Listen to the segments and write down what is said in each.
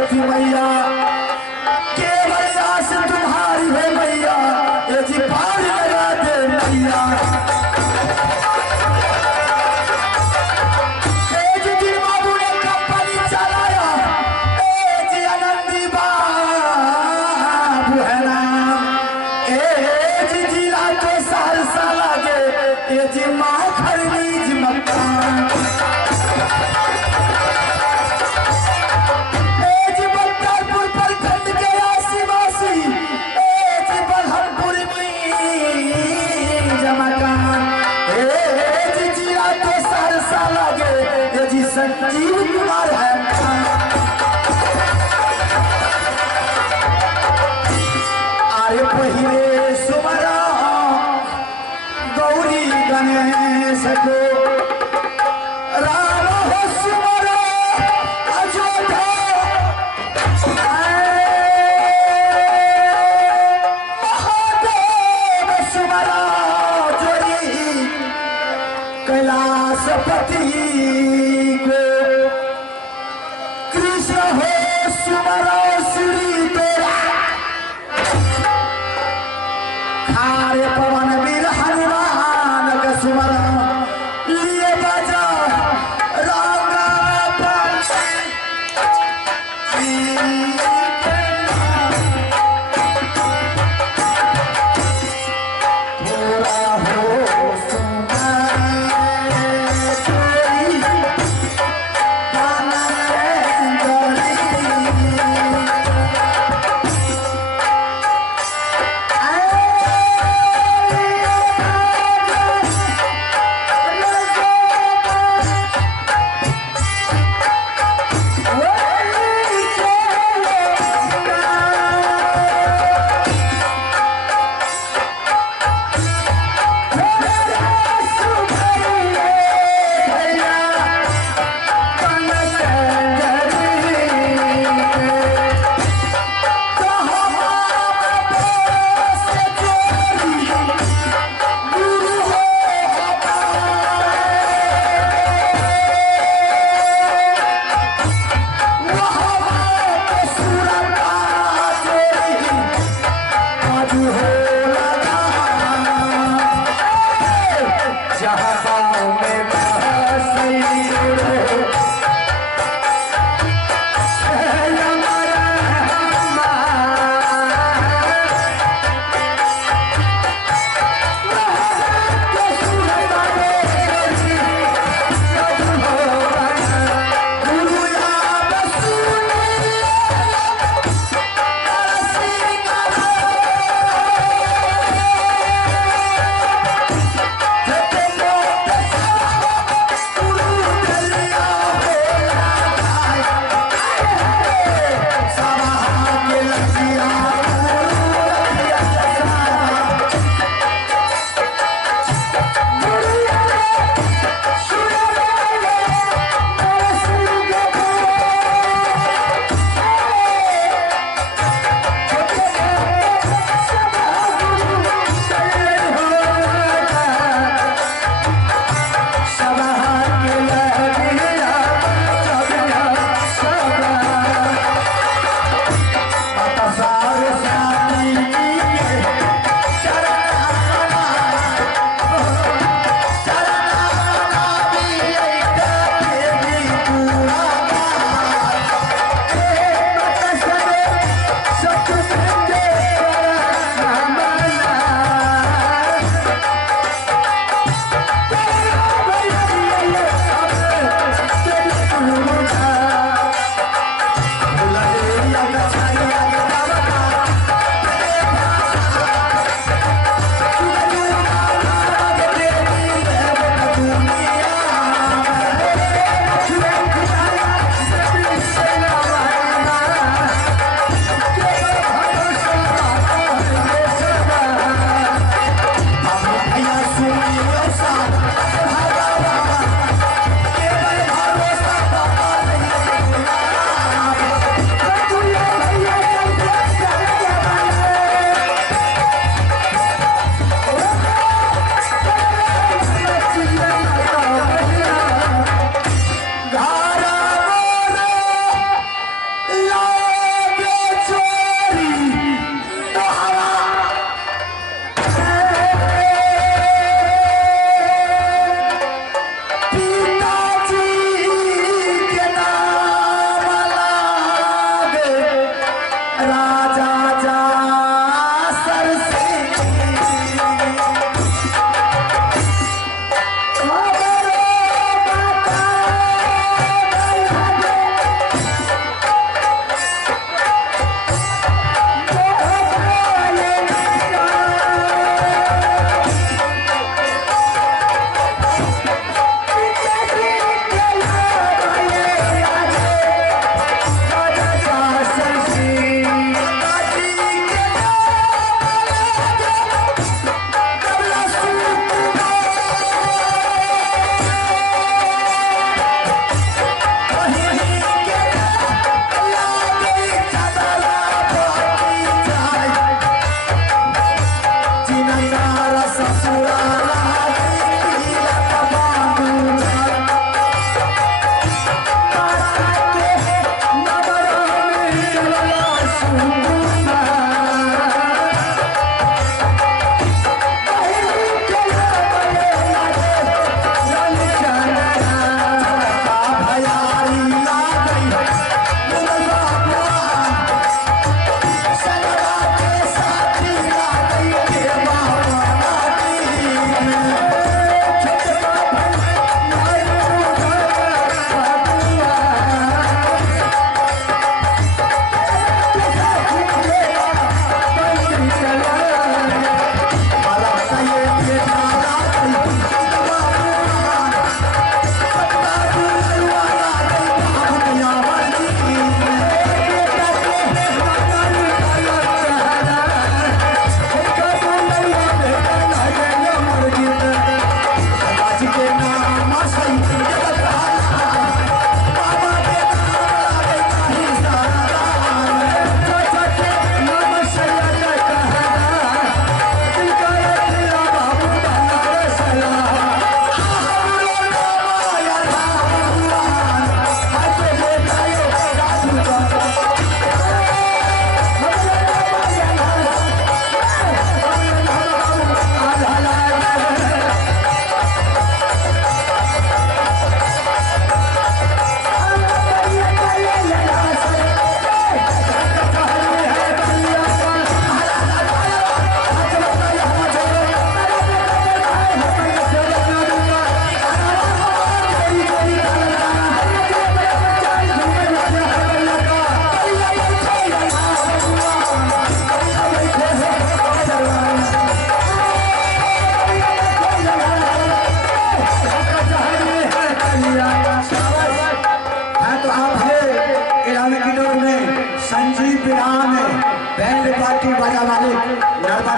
सरस्वती मैया केवल आस तुम्हारी है मैया, ये जी पार लगा दे मैया। जी बाबू ने कंपनी चलाया, जी आनंदी बाबू है नाम, जी जिला तो सहरसा लागे, जी माँ खरनीज मकान। संजीव कुमार है। अरे पहिले सुमरा गौरी गणेश को, राम हो सुमरा अयोध्या, महादेव सुमरा जोरी कैलाशपति,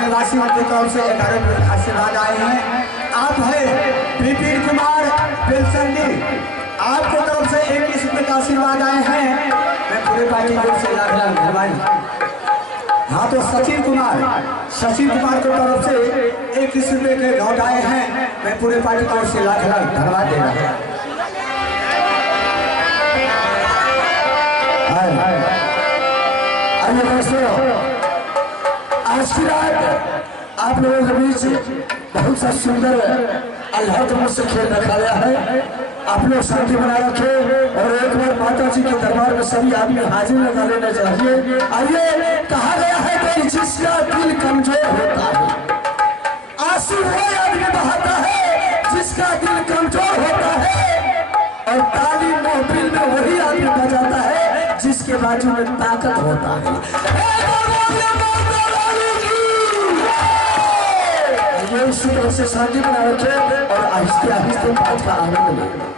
निवासियों की तरफ से 11 आशीर्वाद आए हैं। आप है विपिन कुमार बेलसंडी, आपको तरफ से 21 रुपये का आशीर्वाद आए हैं। मैं पूरे पार्टी की तरफ से लाख लाख धन्यवाद। हाँ तो सचिन कुमार की तरफ से 21 रुपये के नोट आए हैं। मैं पूरे पार्टी की तरफ से लाख लाख धन्यवाद दे रहा हूँ। आज की रात आप लोगों के बीच बहुत सा सुंदर अल्लाह की मुझसे खेल रखा गया है। आप लोग शांति बनाए रखे और एक बार माता जी के दरबार में सभी आदमी हाजिर लगा लेना चाहिए। आइए, कहा गया है कि जिसका दिल कमजोर होता है आंसू वो आदमी बहाता है जिसका दिल कमजोर होता है, और ताली महफिल में वही आदमी बजाता है जिसके बाजू में ताकत होता है। ये इसी तरह से शांति बना रखे और आहिस्ते आहिस्ते बात का आनंद लें।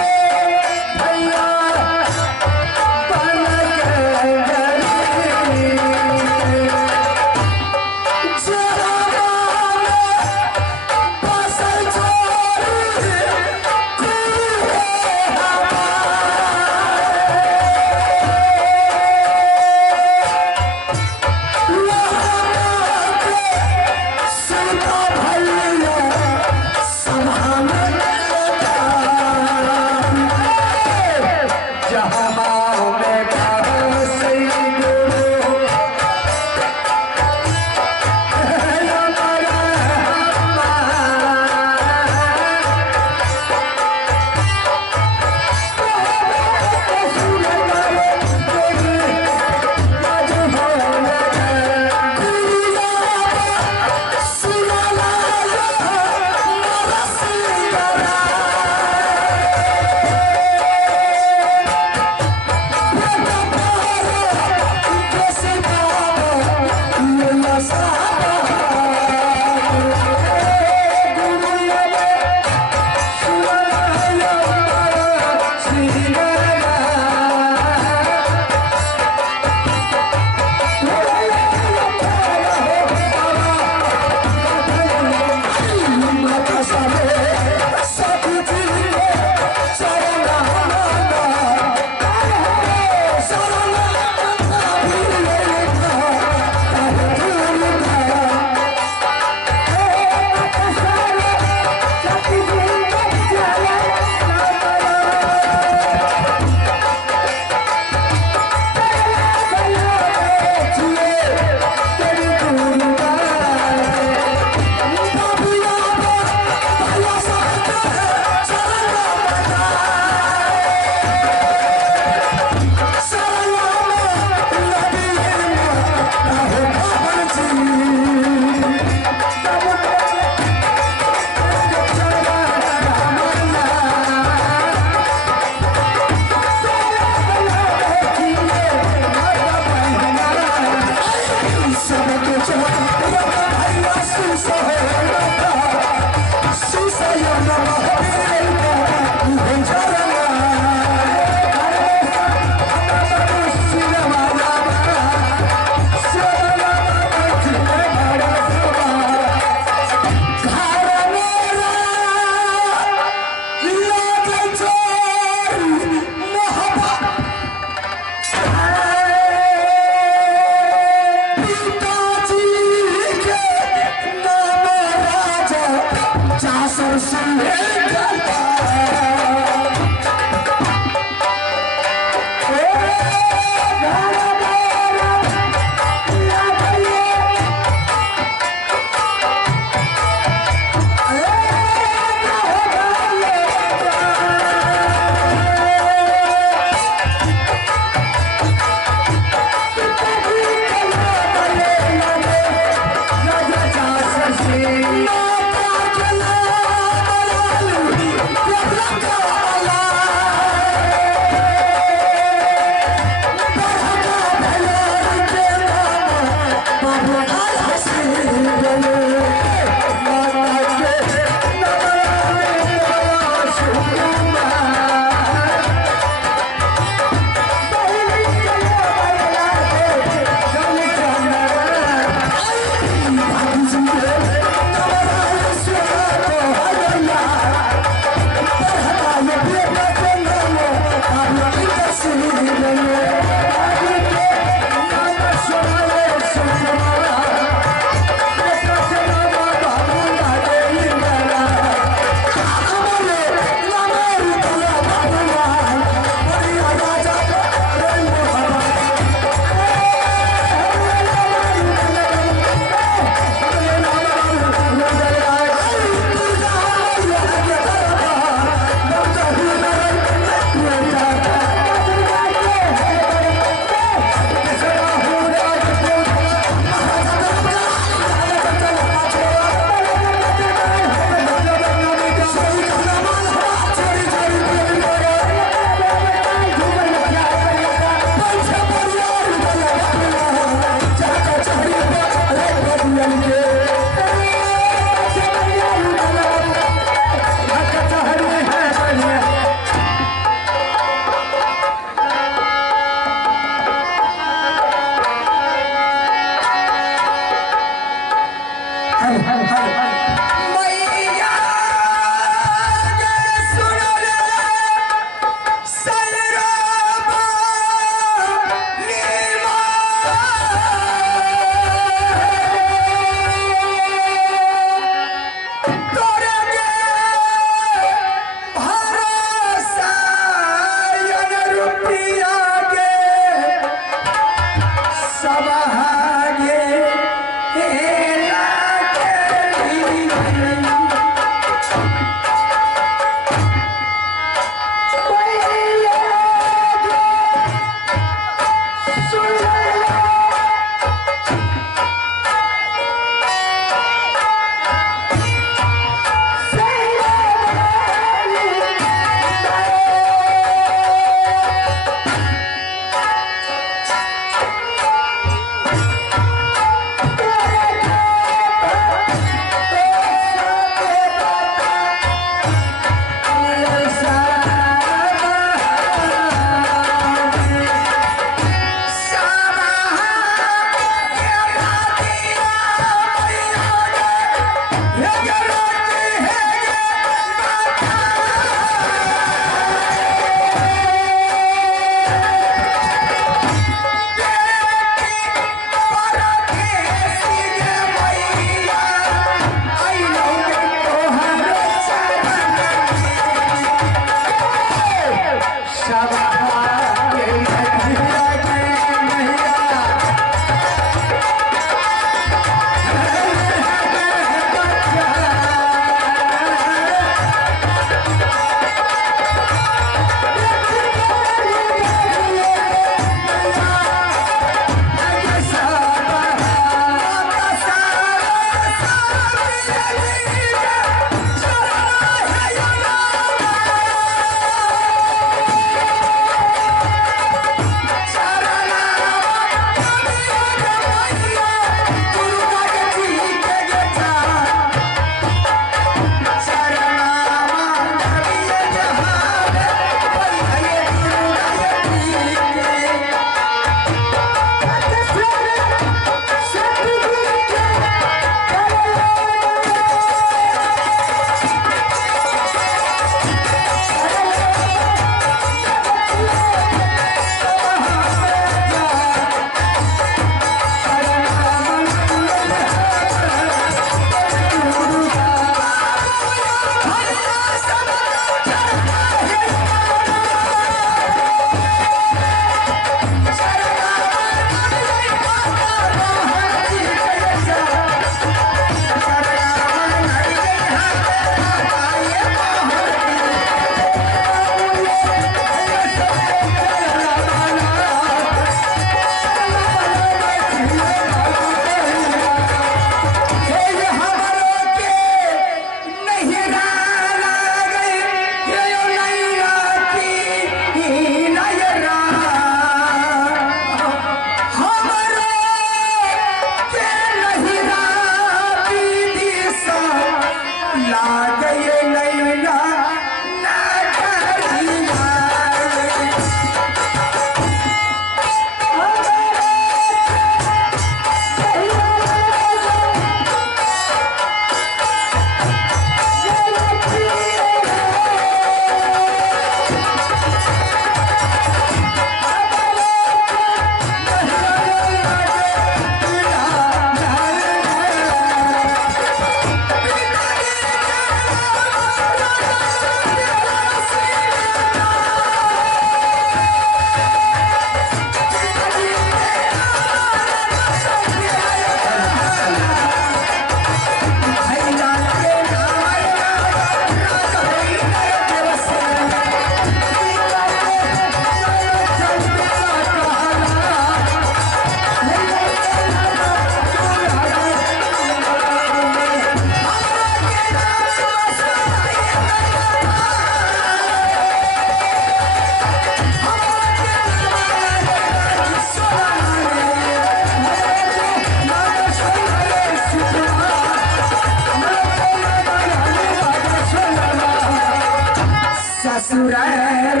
ससुराल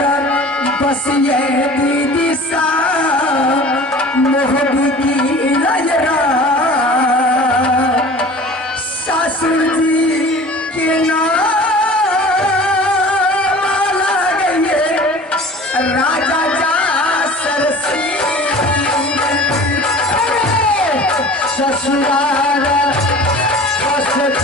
बस ये दीदी सा मोहब्बी की नजरा ससुर जी के नाम लगे राजा जा सरसी ससुराल बस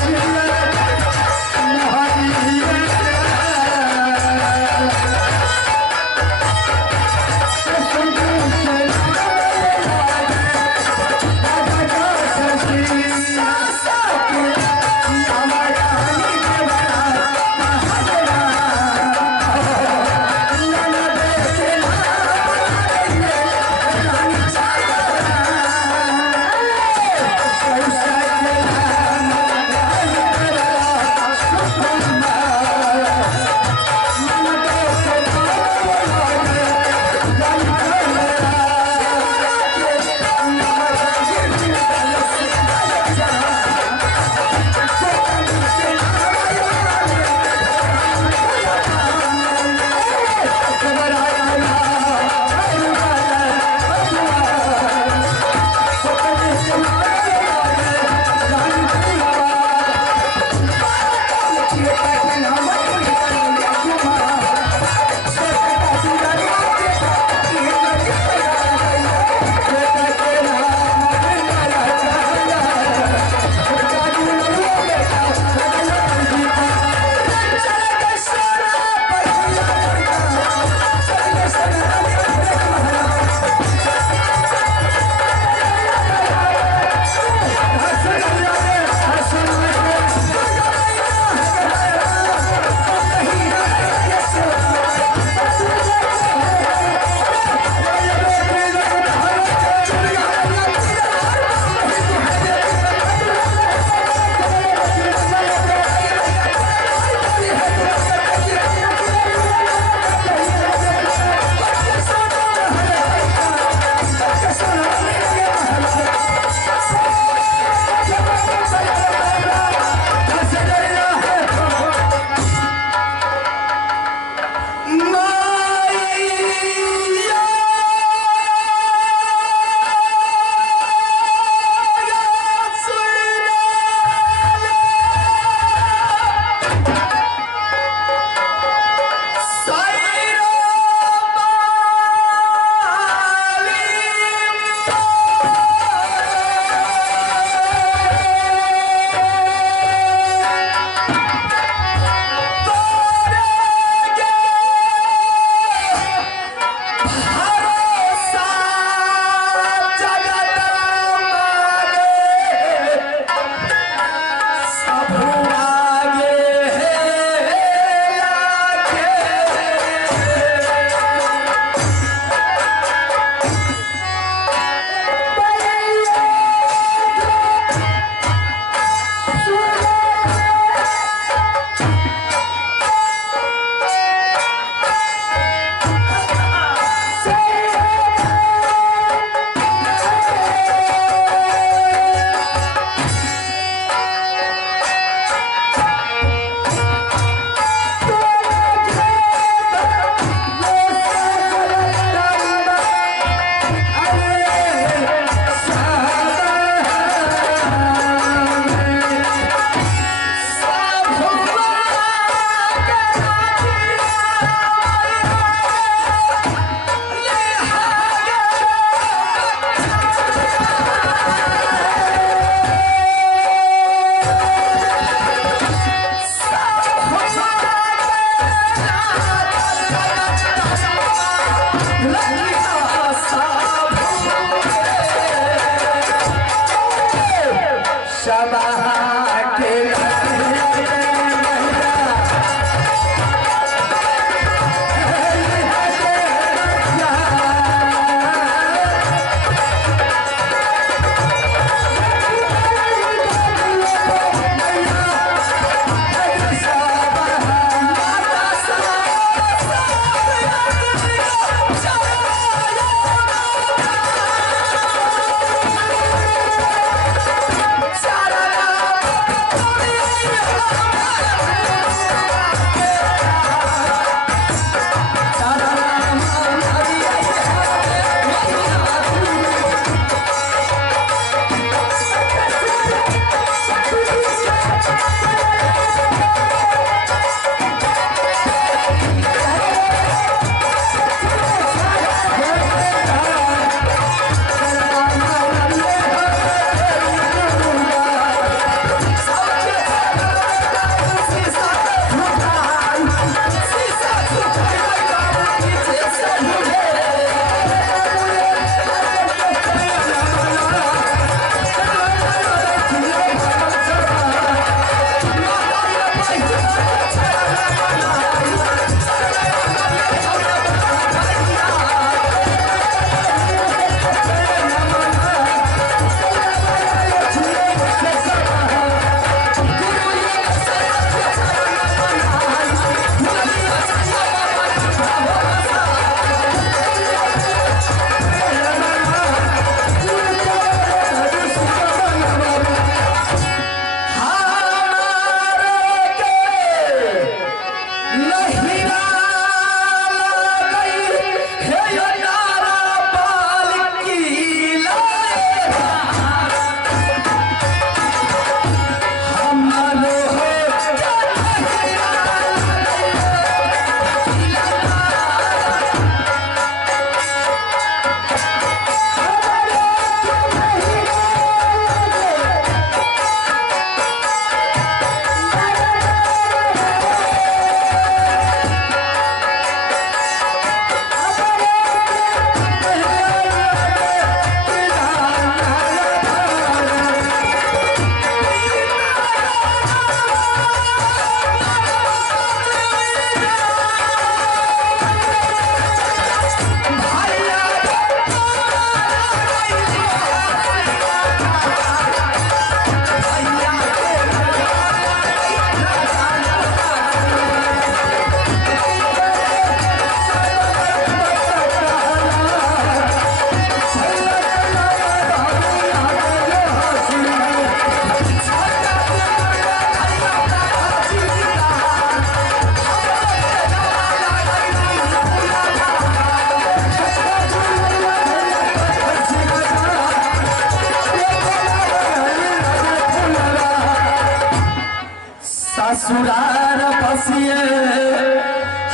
ससुरार बसिए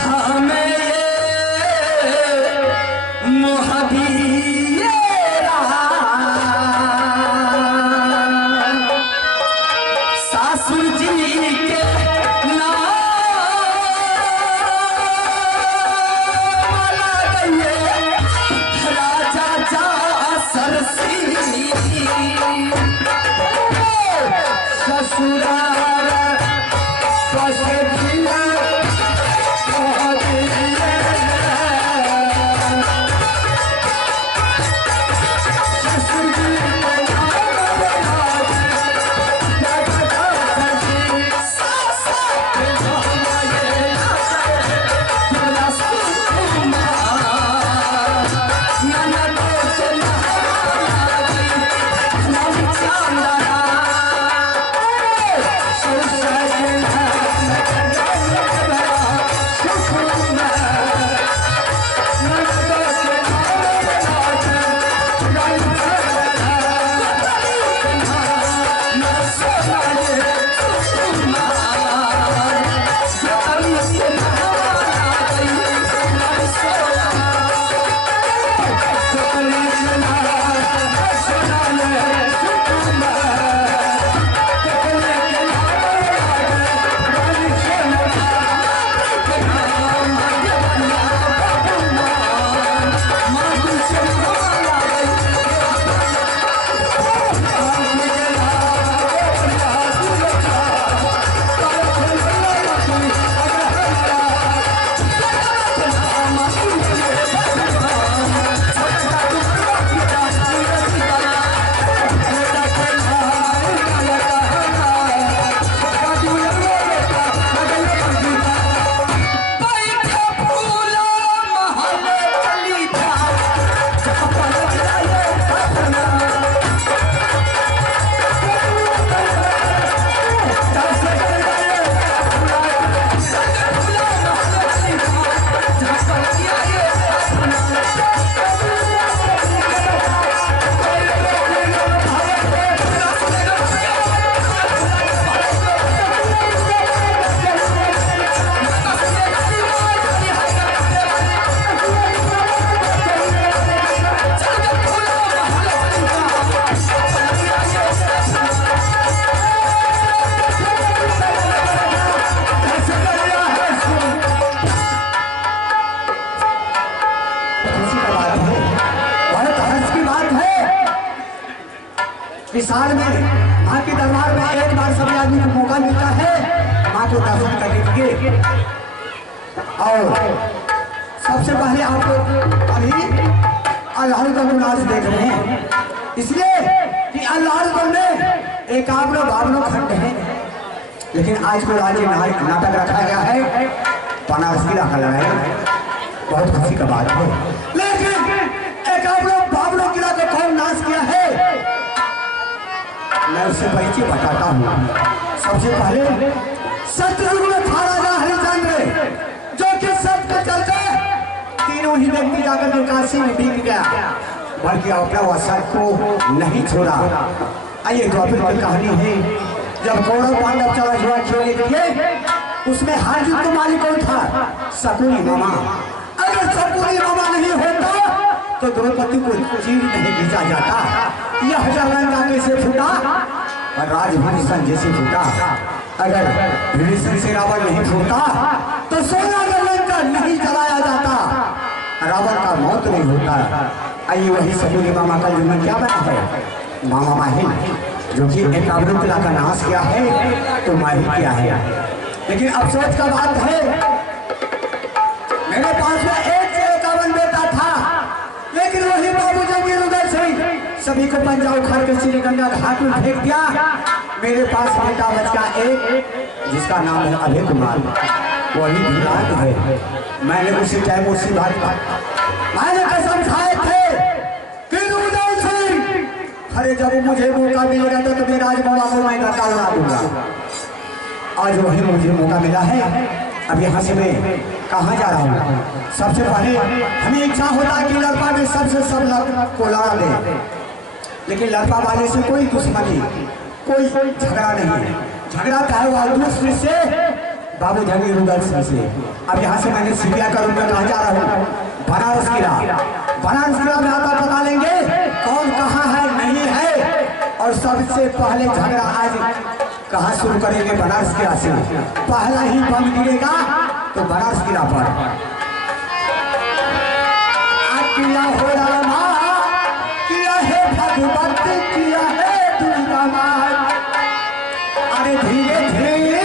हमें मोहबिए सासुर जी के साल में माँ के दरबार में एक बार सभी आदमी को मौका मिलता है माँ को दर्शन करने के लिए। और सबसे पहले आप लोग अभी अल्लाह देख रहे हैं, इसलिए कि अल्लाह में एकाग्र बावनो खंड है, लेकिन आज को राज्य नाटक रखा गया है, बनारस की रखा गया है, बहुत खुशी का बात है। लेकिन एकाग्र बावनो किला को कौन नाश किया है, मैं उससे परिचय बताता हूँ। सबसे पहले सतयुग में था राजा हरिश्चंद्र, जो कि सत्य के चलते तीनों ही व्यक्ति जाकर के काशी में बिक गया, बल्कि अपना वसत को नहीं छोड़ा। आइए द्वापर की कहानी है, जब कौरव पांडव चला जुआ खेलने के लिए, उसमें हार जीत का मालिक कौन था? शकुनी मामा। अगर शकुनी मामा नहीं होता तो द्रौपदी को चीर नहीं भेजा जाता। यह लंका कैसे फूटा और राजभूषण जैसे फूटा। अगर विभीषण से रावण नहीं फूटा तो 16 लंका नहीं चलाया जाता, रावण का मौत नहीं होता। आइए वही शकुनी मामा का जीवन क्या बना है? मामा माहिन, जो कि एकाग्र किला का नाश किया है तो माहिर किया है। लेकिन अफसोस का बात है, मेरे पास में 1 से 51 बेटा था, लेकिन वही बाबू जंगीर उदय सिंह सभी को पंजा उखाड़ के श्री गंगा घाट में फेंक दिया। मेरे पास बेटा बचा एक, जिसका नाम है अभय कुमार, वही विराट है। मैंने उसी टाइम उसी बात मैंने कसम खाए थे कि उदय सिंह, अरे जब मुझे मौका मिलेगा तो तुम्हें राजबाबा को मैं गर्दा उड़ा दूंगा। आज वही मुझे मौका मिला है। अब यहाँ से मैं कहाँ जा रहा हूँ? सबसे पहले हमें इच्छा होता है कि लड़का में सबसे सब को लड़ा दे, लेकिन लड़का वाले से कोई दुश्मनी, कोई झगड़ा नहीं। झगड़ा था वो दूसरे से बाबू जहांगीर सिंह से। अब यहाँ से मैंने सीबीआई का रूप में कहा जा रहा हूँ बनारस किला। बनारस किला में आता पता लेंगे कौन कहाँ है नहीं है। और सबसे पहले झगड़ा आज कहाँ शुरू करेंगे? बनारस किला से। पहला ही बम गिरेगा तो बनारस किला पर। किया हो रामा, किया है भगवत, किया है दुर्गा माँ। अरे धीरे धीरे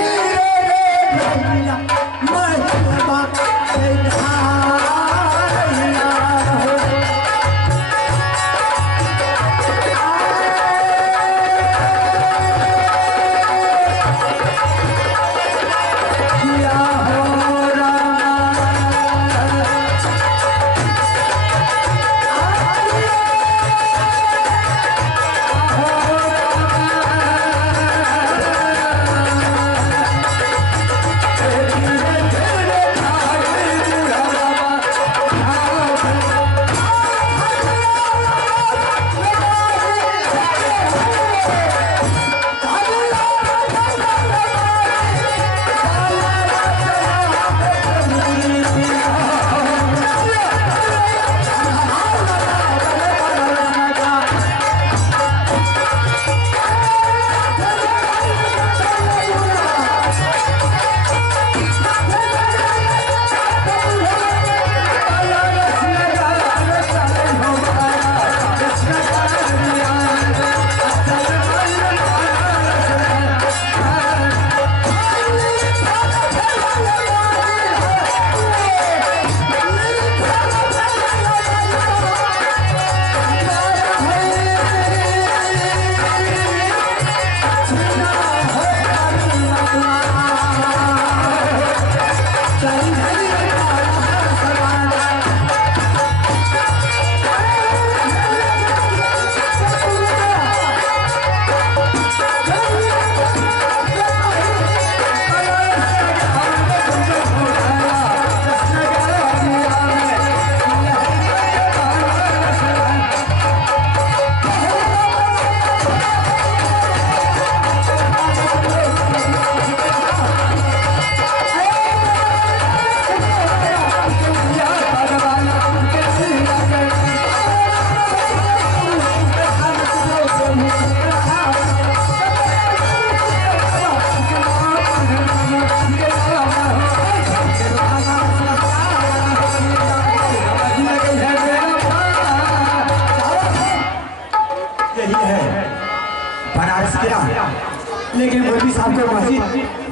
लेकिन मौलवी साहब को मस्जिद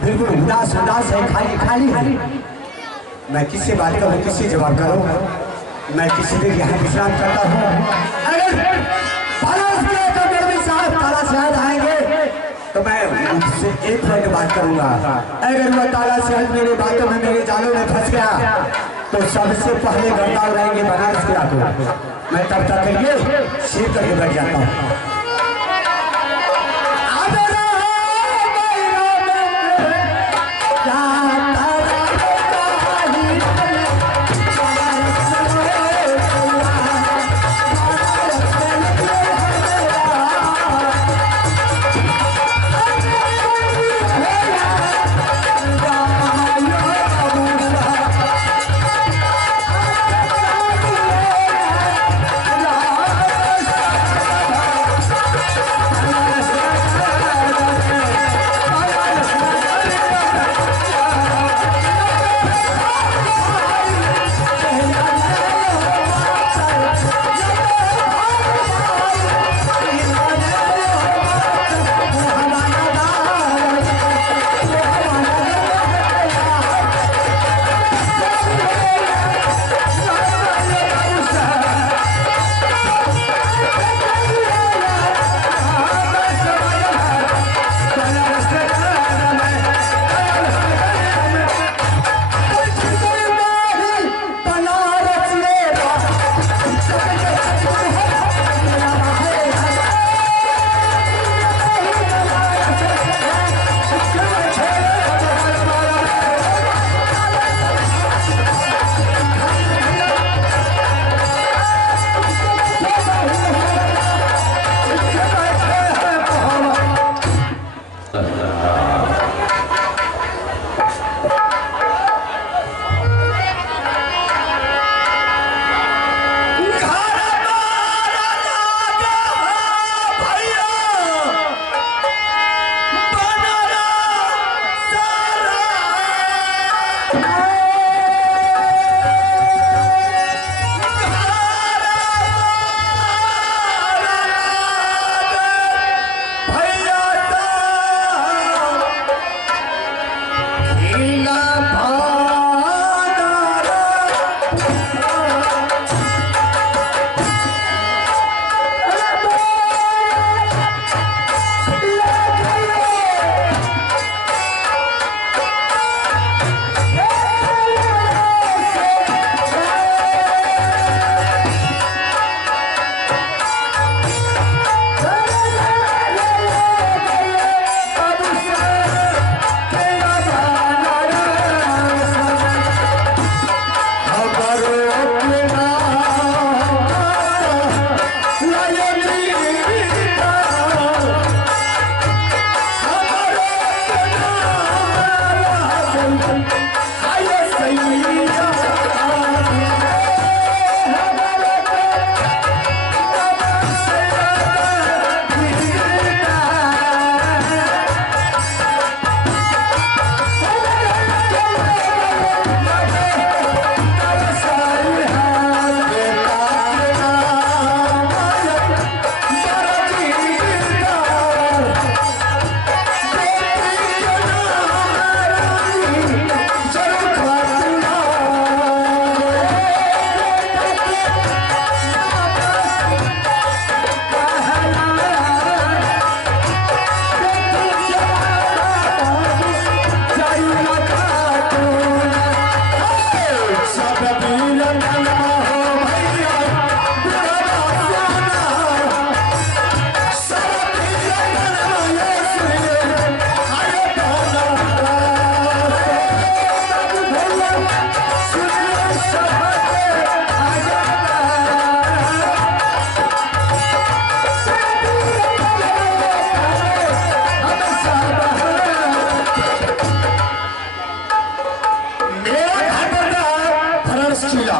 बिल्कुल उदास उदास है, खाली खाली है। मैं किससे बात करूँ, किससे जवाब करूँ? मैं किसी भी यहाँ विश्राम करता हूँ। अगर मौलवी साहब ताला शहद आएंगे तो मैं उनसे एक मिनट बात करूँगा। अगर वह ताला शहद मेरे बातों में, मेरे जालों में फंस गया तो सबसे पहले गड़बड़ रहेंगे बनारस किला को। मैं तब तक के लिए सीट करके बैठ जाता हूँ।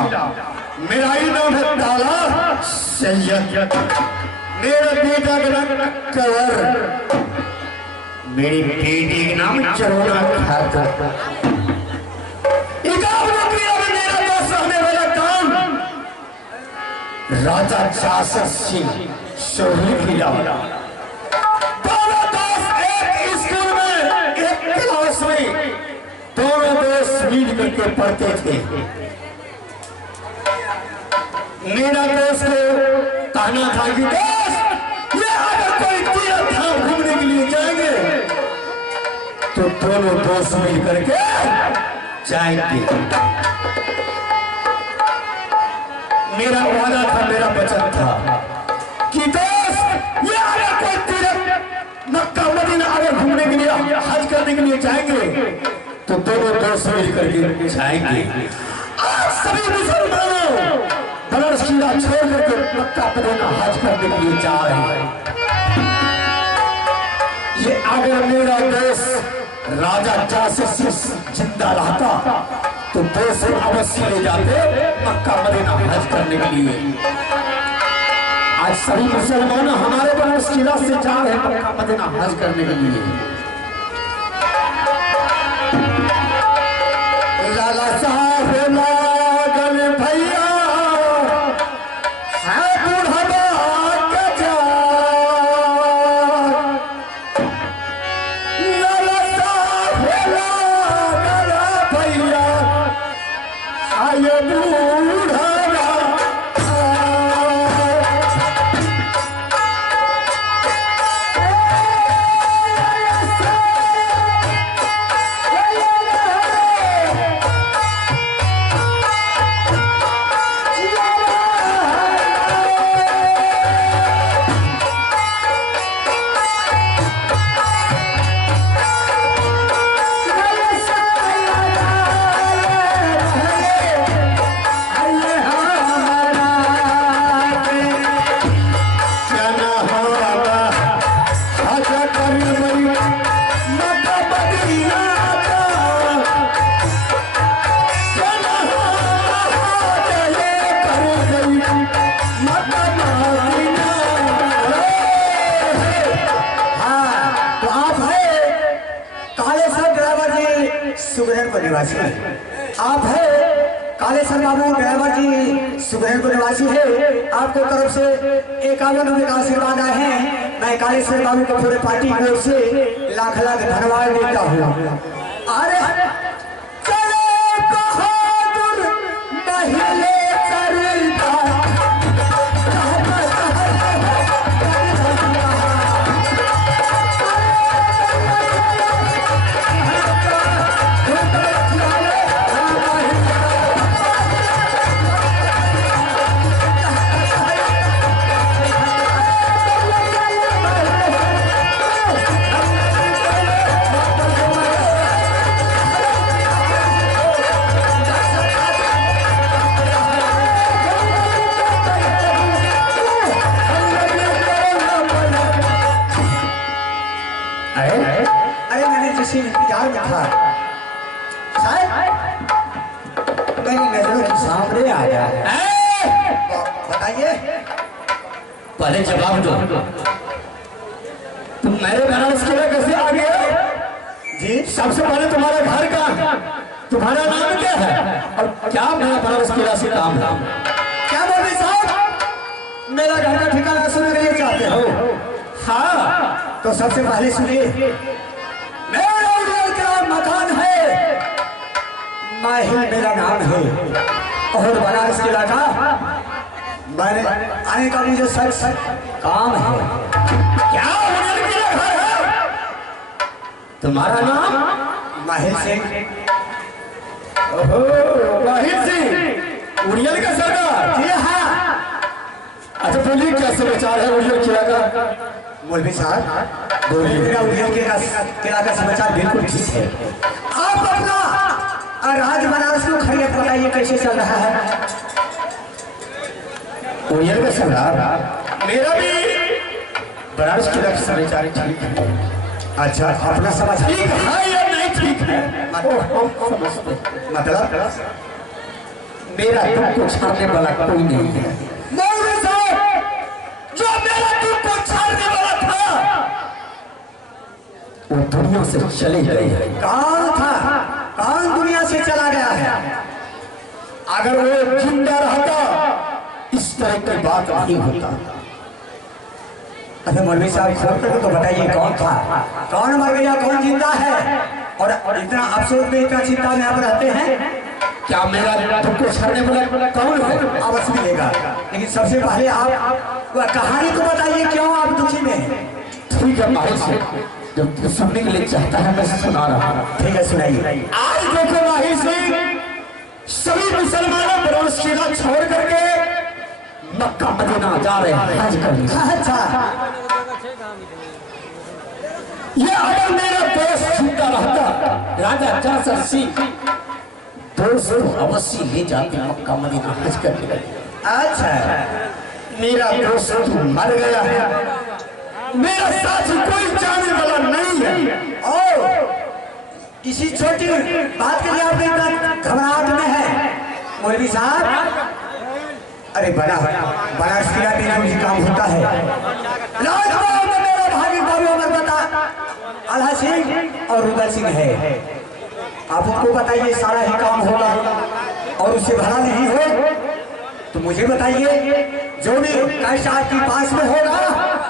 मेरा ही नाम है ताला सैयद, मेरे बेटा का नाम कंवर, मेरी बेटी का नाम चरोना खातर। मेरा दोस्त रहने वाला काम राजा जासर सिंह सोही किला। दोनों दोस्त एक स्कूल में एक क्लास में दोनों दोस्त मिल करके पढ़ते थे। मेरा दोस्त को कहना था कि दोस्त ये अगर कोई तीर्थ धाम घूमने के लिए जाएंगे तो दोनों दोस्त मिल करके जाएंगे। मेरा वादा था, मेरा वचन था कि दोस्त ये अगर कोई तीर्थ मक्का मदीना अगर घूमने के लिए हज करने के लिए जाएंगे तो दोनों दोस्त मिल करके जाएंगे। आज सभी मुसलमानों बनारस किला छोड़ करके मक्का मदीना हज करने के लिए जा रहे हैं। ये अगर मेरा दोस्त राजा जासर सिंह जिंदा रहता तो दोस्त अवश्य ले जाते मक्का मदीना हज करने के लिए। आज सभी मुसलमान हमारे बनारस किला से जा रहे हैं मक्का मदीना हज करने के लिए। लाला साहब लागल भैया है बुढ़वा के जान, लाला साहब लागल भैया आये बूढ़ा सुगहर को निवासी। आप है कालेश्वर बाबू ड्राइवर जी सुगहर को निवासी है। आपको तरफ से 51 रुपये का आशीर्वाद आए हैं। मैं कालेश्वर बाबू को पूरे पार्टी की ओर से लाख लाख धन्यवाद देता हूँ। अरे चलो बहादुर महिले चलता इंतजार में था शायद मेरी नजरों के सामने आ गया। बताइए, पहले जवाब दो, तुम मेरे बनारस किला कैसे आ गए? जी सबसे पहले तुम्हारा घर का, तुम्हारा नाम क्या है और क्या मेरा बनारस किला से काम है? क्या बोल साहब, मेरा घर का ठिकाना सुनने के लिए चाहते हो? हाँ, तो सबसे पहले सुनिए, मेरा मकान है, माहिल मेरा नाम है और बनारस किला का मैंने आने का मुझे सच काम है। क्या घर है? तुम्हारा नाम माहिल सिंह। माहिल सिंह उड़ियल का सरदार? जी हाँ। अच्छा बोलिए, कैसे विचार है उड़ियल किला का? मौलवी साहब बोलिए। मेरा उड़ियल किला का समाचार बिल्कुल ठीक है। आप अपना राज बनारस को खरीद बताइए कैसे चल रहा है? उड़ियल का सरदार, मेरा भी बनारस किला का समाचार ठीक है। अच्छा, अपना समाचार ठीक है या नहीं ठीक है? मतलब मेरा दुख को छाड़ने वाला कोई नहीं है। मौलवी साहब, जो मेरा दुख को छाड़ने वाला था वो दुनिया से चले गए। कौन था? कौन दुनिया से चला गया है? अगर वो जिंदा रहता इस तरह की बात नहीं होता। अरे मौलवी साहब, खोल कर तो बताइए कौन था, कौन मर गया, कौन जिंदा है? और इतना अफसोस में, इतना चिंता में आप रहते हैं। क्या मेरा दुख को छाड़ने वाला कौन है? अवश्य मिलेगा, लेकिन सबसे पहले आप कहानी तो बताइए, क्यों आप दुखी में हैं? ठीक है माहिर से, जब सुनने के लिए चाहता है मैं सुना रहा हूँ। ठीक है, सुनाइए। आज देखो माहिर सिंह, सभी मुसलमानों बरोस शिरा छोड़ करके मक्का मदीना जा रहे हैं हज करने। अच्छा, ये अगर मेरा दोस्त जिंदा रहता राजा जासर सिंह, दोस्त अवश्य ले जाते मक्का मदीना हज करने। अच्छा, मेरा दोस्त मर गया है, मेरा साथ कोई जाने वाला नहीं है। ओ, किसी छोटी बात के लिए आप इतना घबराहट में है मौलवी साहब? अरे बनारस किला में जो काम होता है, राजमहल में मेरा भाभी बाबू अमर बता आल्हा सिंह और रुदल सिंह है। आप उनको बताइए सारा ही काम होगा, और उससे भला नहीं हो तो मुझे बताइए, जो भी कैश आपके पास में होगा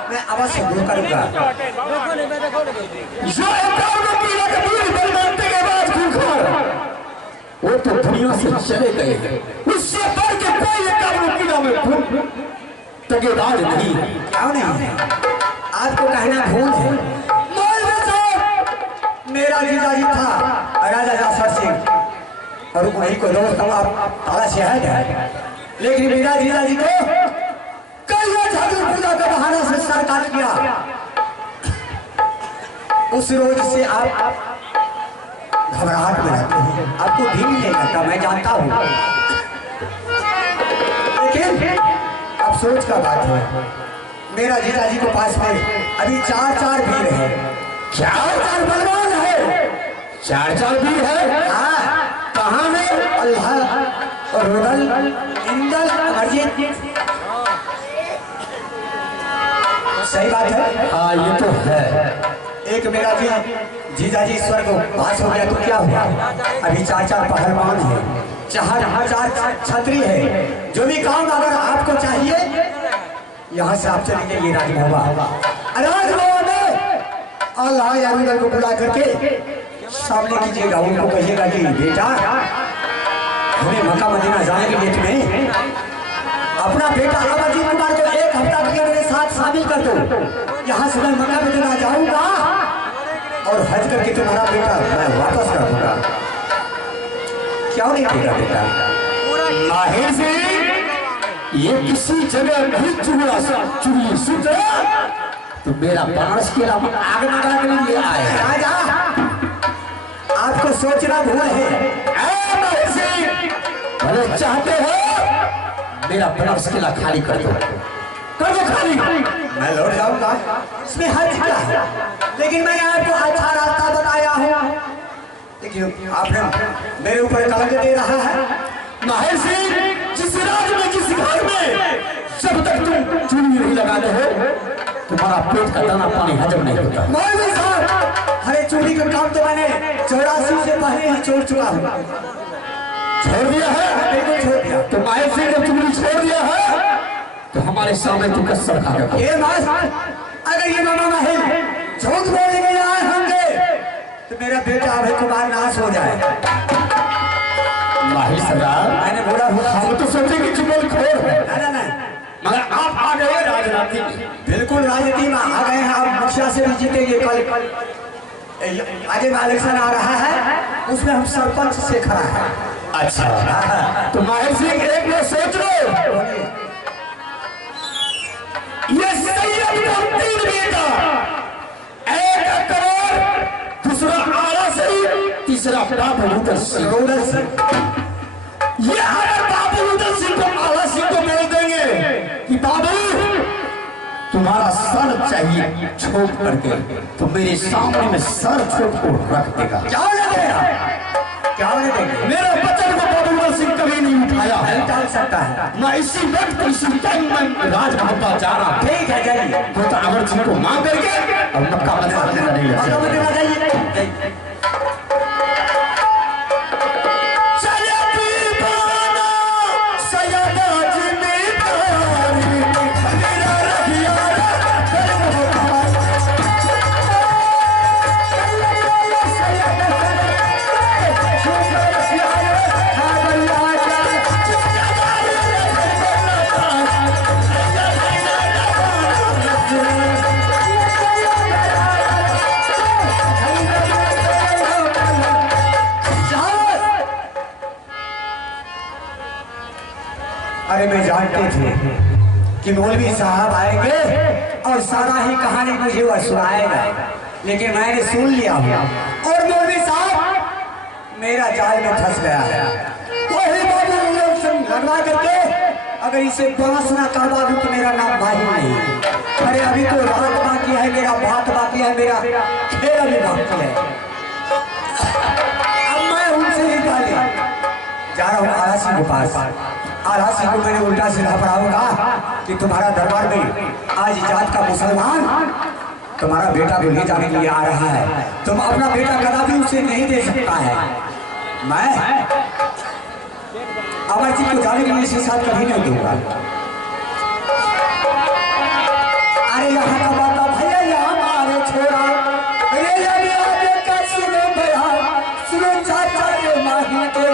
मैं अवश्य दूर करूंगा। वो तो दुनिया से चले गए, उससे बढ़ के कोई एकाग्र में तगेदार नहीं। क्यों नहीं? आपको कहना भूल है। मौलवी साहब, मेरा जीजाजी था राजा जासर सिंह, और वहीं को दोस्त आप ताला शहर है, लेकिन मेरा जीजाजी को कल झाड़ू पूजा का बहाना से सर काट दिया। उस रोज से आप घबराहट में रहते हैं, आपको भी नहीं लगता, मैं जानता हूँ, लेकिन अफसोस का बात है मेरा जीजाजी के पास में अभी 4 वीर है। 4 बलवान है, 4 वीर है। हाँ, कहाँ है? अल्लाह और रुदल, इंदल, अमरजीत। सही बात है। हाँ ये तो है। एक मेरा जीजाजी ईश्वर को पास हो गया तो क्या हुआ? अभी 4 पहलवान है, 4 छतरी है। जो भी काम अगर आपको चाहिए यहाँ से आप चले जाइए राजमहल। राजमहल में अल्लाह या रुदल को बुला करके सामने कीजिएगा, उनको कहिएगा कि बेटा हमें मक्का मदीना जाने के लिए तुम्हें अपना बेटा अमरजीत कुमार को 1 हफ्ता के लिए मेरे साथ शामिल कर दो। यहाँ से मैं मक्का मदीना जाऊंगा और हज करके तुम्हारा बेटा मैं वापस कर दूंगा। क्यों नहीं देगा बेटा? माहिर से ये किसी जगह नहीं चुगली सुन तो मेरा बनारस के अलावा आगे लगा के लिए आए। राजा, आपको सोचना भूल है। भले चाहते हो मेरा बनारस किला खाली कर दो खाली, मैं लौट जाऊंगा, इसमें हज क्या है? लेकिन मैंने आपको अच्छा रास्ता बताया हूँ, लेकिन आपने मेरे ऊपर कलंक दे रहा है। माहिर सिंह, जिस राज्य में जिस घर में जब तक तुम चूड़ी नहीं लगाते हो तुम्हारा पेट का दाना पानी हजम नहीं होता। मौलवी साहब, हरे चूड़ी का काम तो मैंने 84 से पहले ही छोड़ चुका हूँ। छोड़ दिया है? बिल्कुल छोड़ दिया। तो माहिर सिंह जब चूड़ी छोड़ दिया है तो हमारे सामने तू कसर खा रहा है। ये अगर ये मामा माहिर झूठ बोलने के लिए आए होंगे तो मेरा बेटा अभय कुमार नाश हो जाए। माहिर सरदार, मैंने बोला हम तो सोचे कि चुगल खोर है, ना मगर आप आ गए राजनीति। बिल्कुल राजनीति में आ गए हैं आप। मुखिया से भी जीतेंगे। कल आगे में इलेक्शन आ रहा है, उसमें हम सरपंच से खड़ा है। अच्छा, तो माहिर सिंह एक बार सोच लो, ये सैयद का 3 बेटा, एक करोड़, दूसरा आला सिंह, तीसरा बाबू रुदल सिंह। ये अगर बाबू रुदल सिंह को आला सिंह को बोल देंगे कि बाबू तुम्हारा सर चाहिए छोप करके, तो मेरे सामने में सर छोप को रख देगा। क्या होने देगा? क्या होने देगा? मेरा बचन को बाबू रुदल सिंह कभी नहीं उठाया सकता है। मैं इसी वक्त इसी टाइम में राजमहल का जा रहा हूँ। ठीक है जाइए, तो अगर जी को मांग करके और मक्का मदीना नहीं ले मदीना जाइए। अरे मैं जानते थे कि मौलवी साहब आएंगे और सारा ही कहानी मुझे वह सुनाएगा, लेकिन मैंने सुन लिया और मौलवी साहब मेरा जाल में फंस गया है। वही बाबू लगवा करके अगर इसे बांस ना करवा दूं तो मेरा नाम भाई नहीं। अरे अभी तो रात बाकी है, मेरा भात बाकी है, मेरा खेल अभी बाकी है। अब मैं उनसे ही पहले जा रहा हूँ आरासी के पास। आरासी को मैंने उल्टा सीधा पढ़ाऊंगा कि तुम्हारा दरबार में आज जात का मुसलमान तुम्हारा बेटा को ले जाने के लिए आ रहा है, तुम अपना बेटा कदापि उसे नहीं दे सकता है। मैं अमर जी को जाने के लिए इसके साथ कभी नहीं दूंगा। अरे यहाँ का बात भैया यहाँ मारे छोड़ा, अरे का सुनो भैया, सुनो चाचा के माही के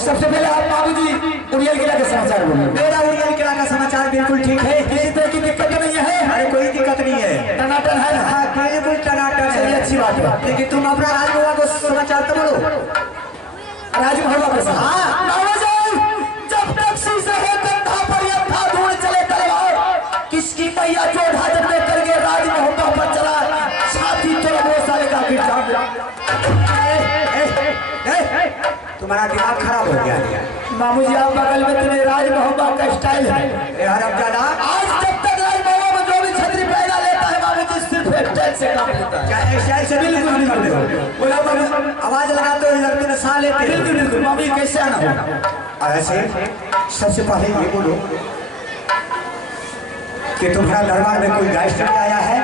सबसे पहले आप बाबूजी उड़ियल किला के समाचार बोलिए। मेरा उड़ियल किला का समाचार बिल्कुल ठीक है, किसी तरह की दिक्कत नहीं है। अरे कोई दिक्कत नहीं है, टनाटन है। हाँ बिल्कुल टनाटन है, अच्छी बात है। लेकिन तुम अपना राजभवन को समाचार तो बोलो। राजभवन को हाँ जब तक शीशे है कंधा पर यथा धूल चले तलवार, किसकी मैया जो ढांच में करके तुम्हारा दिमाग खराब हो गया। मामू जी आप बगल में तुम्हें राज मोहब्बत का स्टाइल है। हरामजादा, आज जब तक राज मोहब्बत में जो भी छतरी पैदा लेता है मामू जी सिर्फ स्टाइल से काम लेता है। क्या स्टाइल से बिल्कुल नहीं करते हो? बोला मामू आवाज लगाते हो लड़के ने साह लेते हैं। बिल्कुल बिल्कुल मामू जी कैसे आना होगा। ऐसे सबसे पहले ये बोलो कि तुम्हारा दरबार में कोई गेस्ट नहीं आया है?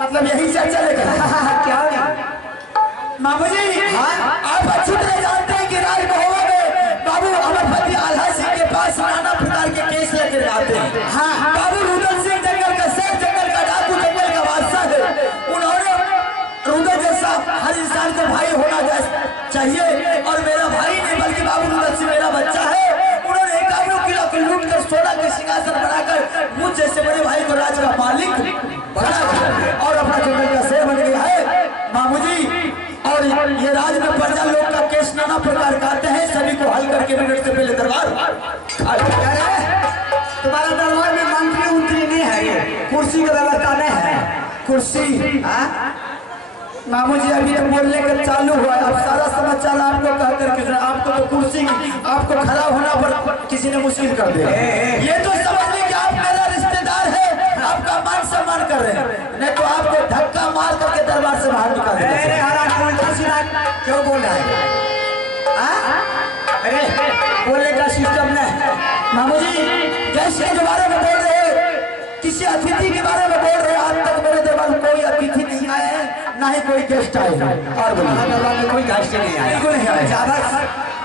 मतलब यही चर्चा लेकर क्या मामू जी आप अच्छी तरह जानते हैं कि राज मोहब्बत में बाबू अमरपति आल्हा सिंह के पास नाना प्रकार के केस लेकर आते हैं। बाबू रुदल सिंह जंगल का शेर, जंगल का डाकू, जंगल का बादशाह है। उन्होंने रुदल जैसा हर इंसान को भाई होना चाहिए और मेरा भाई नहीं बल्कि बाबू रुदल सिंह मेरा बच्चा है। उन्होंने 51 किलो को लूट कर 16 के सिंहासन बनाकर मुझ जैसे बड़े भाई को राज का मालिक बना और अपना जंगल का शेर बन गया है मामू जी। और ये राज में प्रजा लोग का केस नाना प्रकार का आते हैं, सभी को हल करके मिनट से पहले दरबार तुम्हारा दरबार में मंत्री उंत्री नहीं है, ये कुर्सी की व्यवस्था नहीं है। कुर्सी मामू जी अभी तो बोलने का चालू हुआ, अब सारा समाचार आपको कह करके आपको तो कुर्सी आपको खड़ा होना पर किसी ने मुश्किल कर दिया। ये तो समझ लीजिए कि आप मेरा रिश्तेदार है, आपका मान सम्मान कर रहे हैं, नहीं तो आपको धक्का मार करके दरबार से बाहर निकाल देंगे। क्यों बोल रहा है? अरे बोलने का सिस्टम नहीं मामू जी। गेस्ट के बारे में बोल रहे हैं, किसी अतिथि के बारे में बोल रहे हैं। आज तक मेरे दरबार में कोई अतिथि नहीं आए हैं, ना ही कोई गेस्ट आए हैं। और दरबार में कोई गेस्ट नहीं आया, बिल्कुल नहीं आया। ज्यादा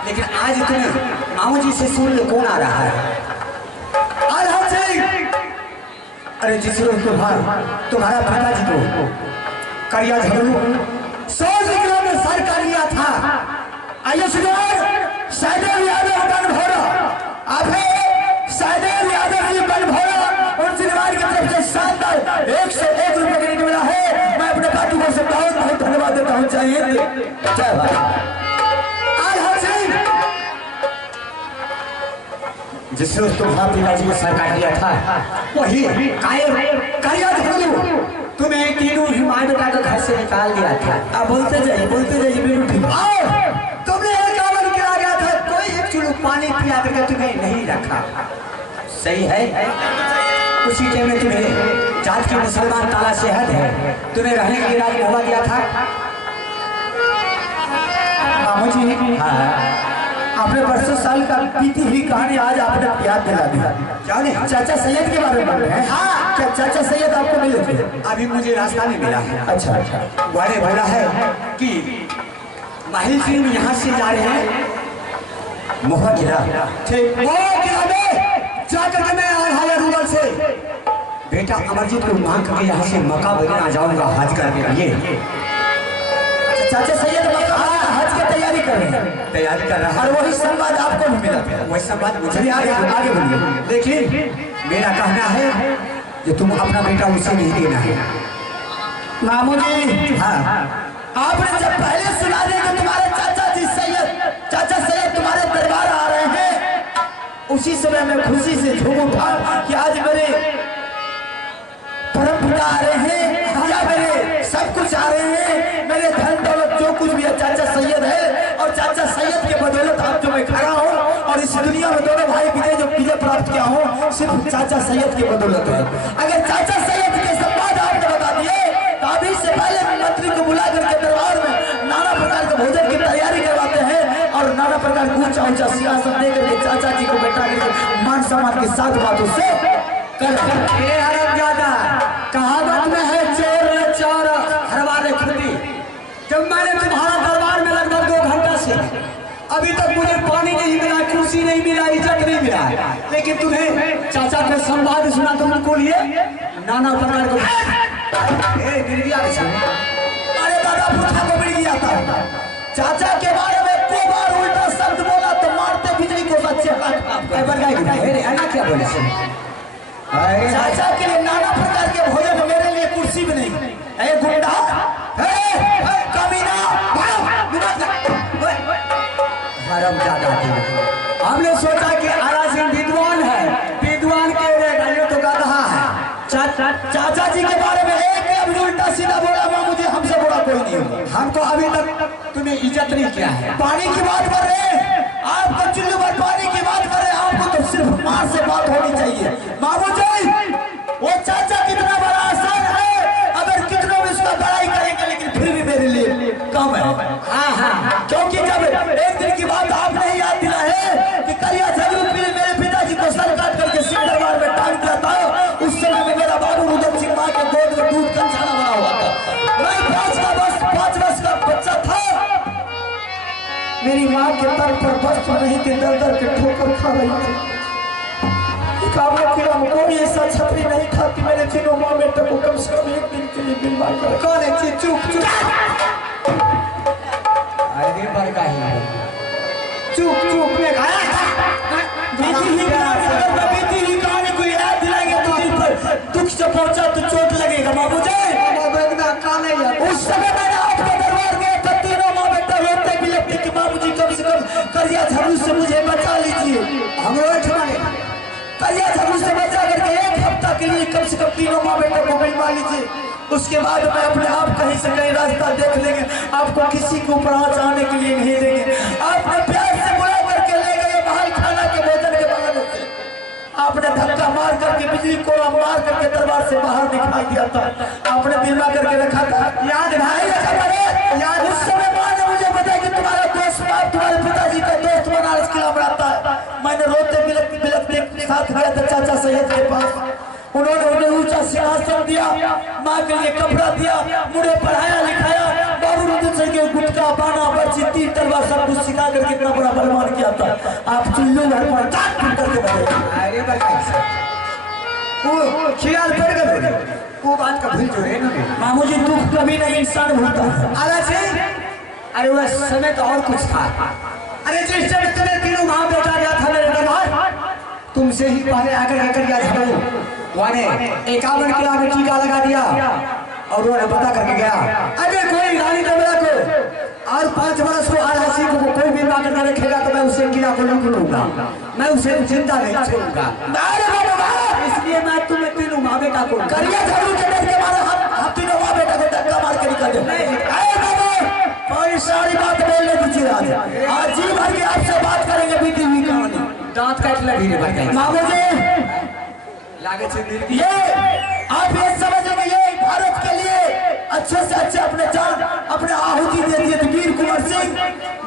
लेकिन आज तुम्हें मामू जी से सुन लो कौन आ रहा है? आल्हा सिंह। अरे जिस रोज तुम्हारा पिताजी को करिया झगड़ू 100 किलो में सर कर लिया था। आइए सहदेव यादव बन भोरा, आप सहदेव यादव जी बन भोरा, उनसे निवार की तरफ से शानदार 101 रुपए गिनती मिला है। मैं अपने पार्टी को से बहुत बहुत धन्यवाद देता हूँ। चाहिए जय भारत। आल्हा सिंह जिस रोज तुम्हारा पिताजी को सर काट लिया था वही करिया झगड़ू तुम्हें तीनों ही माँ बेटा को घर से निकाल दिया था। आप बोलते जाइए बिल्कुल ठीक। तुमने एक आवन किया गया था, कोई एक चुल्लू पानी पिला देकर तुम्हें नहीं रखा। सही है, उसी टाइम में तुम्हें जात के मुसलमान ताला सेहत है, तुम्हें रहने के लिए राज हुआ दिया था। मामू जी आपने परसों साल का बीती हुई कहानी आज आपने याद दिला दिया। क्या नहीं? चाचा सैयद के बारे में बोल रहे हैं। हाँ क्या चाचा सैयद आपको मिले थे? अभी मुझे रास्ता नहीं मिला है। अच्छा बड़े भला है कि माहिल सिंह यहाँ से जा रहे हैं मोहर गिरा। ठीक मोहर गिरा में जाकर के मैं आया रूबल से बेटा अमरजीत को मांग करके यहाँ से मक्का वगैरह जाऊंगा हज करने के लिए। चाचा सैयद हज की तैयारी कर रहे हैं, तैयारी कर रहा है और वही संवाद आपको भी मिला था। वही संवाद मुझे भी आगे बोलिए। लेकिन मेरा कहना है कि तुम अपना बेटा उसे नहीं देना है। मामू जी हाँ आपने जब पहले सुना दिया कि तुम्हारे चाचा सैयद तुम्हारे दरबार आ रहे हैं, उसी समय मैं खुशी से झूम उठा कि आज मेरे परम पिता आ रहे हैं या मेरे सब कुछ आ रहे हैं, मेरे धन दौलत जो कुछ भी है चाचा सैयद है। और चाचा सैयद के बदौलत आज जो मैं खड़ा हूँ और इस दुनिया में दोनों भाई विजय प्राप्त किया हूँ, सिर्फ चाचा सैयद की बदौलत है। अगर चाचा सैयद के संवाद आपने बता दिए तो अभी से पहले मंत्री को बुला करके दरबार में नाना प्रकार के भोजन की तैयारी करवाते हैं और नाना प्रकार का ऊंचा ऊंचा सिंहासन दे करके चाचा जी को बैठा करके मान सम्मान के साथ बातों से कहावत में है चोर ने चोर हरवाने खुदी। जब मैंने तुम्हारा दरबार में लगभग 2 घंटा से अभी तक मुझे पानी नहीं मिला, कुर्सी नहीं मिला, इज्जत नहीं मिला, लेकिन तुम्हें चाचा को संवाद सुना तो उनको लिए नाना प्रकार को गिर गया। अरे दादा पुरखा को गिर गया था। चाचा के बारे में को बार उल्टा शब्द बोला तो मारते बिजली को सच्चे क्या बोले? चाचा के लिए नाना प्रकार के भोजन, मेरे लिए कुर्सी भी नहीं। गुंडा कमीना हमने सोचा कि आला सिंह विद्वान है, विद्वान के तो कहा है। चाचा जी के बारे में एक उल्टा सीधा बोला, मुझे हमसे बड़ा कोई नहीं होगा। हमको अभी तक तूने इज्जत नहीं किया है। पानी की बात कर रहे हैं आपको, चुल्लू पर पानी की बात कर रहे हैं आपको, तो सिर्फ मां से बात होनी चाहिए। बाबू जी वो चाचा कितना बड़ा आसान है, अगर कितनों भी उसका बड़ाई करेंगे लेकिन फिर भी मेरे लिए कम है। हाँ हाँ, क्योंकि जब एक दिन की बात आपने ही याद दिला है कि करिया झगड़ू पीले मेरे पिताजी को सर काट करके सिंह दरबार में टांग दिया था, उस समय में मेरा बाबू रुदन सिंह मां के गोद में दूध का छाना बना हुआ था। मैं 5 वर्ष का बच्चा था, मेरी माँ के तर पर वस्त्र नहीं थे, दर दर के ठोकर खा रही थी। कोई ऐसा छतरी नहीं था कि मेरे तीनों माँ बेटे को कम से कम एक दिन के लिए बीमार कर। कौन है? चुप चुप, अरे बड़का ही चुप चुप में खाया बीती ही कहानी, अगर मैं बीती ही कहानी को याद दिलाएंगे तो दिल पर दुख से पहुंचा तो चोट लगेगा। बाबू जी उस समय मैंने आपके दरबार में तो तीनों माँ बेटा रोते बिलखते कि बाबूजी कम से कम करिया झगड़ू से मुझे बचा लीजिए। करिया झगड़ू से बचा करके एक हफ्ता के लिए कम से कम तीनों माँ बेटे को मिलवा लीजिए। उसके बाद मैं अपने आप कहीं से कहीं रास्ता देख लेंगे, आपको किसी के ऊपर आँच आने के लिए नहीं देंगे। आपने प्यार से बुला करके ले गए बाहर खाना के भोजन के बहाने से, आपने धक्का मार करके बिजली कोड़ा मार करके दरबार से बाहर दिखाई दिया था, आपने बीमा करके रखा था। याद भाई याद उस समय माँ ने मुझे बताया कि तुम्हारा दोस्त बाप तुम्हारे पिताजी का दोस्त बनारस किला में आता है। मैंने रोते बिलखते बिलखते साथ गया था चाचा सैयद के पास, उन्होंने उन्हें ऊंचा सिंहासन दिया, माँ के लिए कपड़ा दिया, मुझे पढ़ाया लिखाया। बाबू रुदन सिंह के गुटका बाना बर्ची तीर तलवार सब कुछ सिखा कर कितना बड़ा बलवान किया था। आप चुल्लू घर पर चाट पीट करके बैठे। अरे बड़का वो खियाल पड़ गए, वो बात का भूल जो है ना मामू जी, दुख कभी नहीं इंसान भूलता। अरे वह समय तो और कुछ था। अरे जिस समय तुम्हें तीनों माँ बेटा गया था मेरे दरबार, तुमसे ही पहले आकर गया था। वाने 51 किला में टीका लगा दिया और उन्होंने पता करके गया, अगर कोई रानी दबला को और 5 वर्ष को आलसी को कोई भी मांग कर रखेगा तो मैं उसे किला को लूट लूंगा, मैं उसे जिंदा नहीं छोड़ूंगा। इसलिए मैं तुम्हें तीनों माँ बेटा को करिया झगड़ू के डर के मारे हम तीनों माँ बेटा को धक्का मार के निकल जाए। कोई सारी बात बोलने दीजिए, आज जी भर के आपसे बात करेंगे बीती हुई कहानी। दांत काट लगी मामू जी ये आप ये समझेंगे, ये भारत के लिए अच्छे से अच्छे अपने जान अपने आहुति दे दिए थे वीर कुंवर सिंह,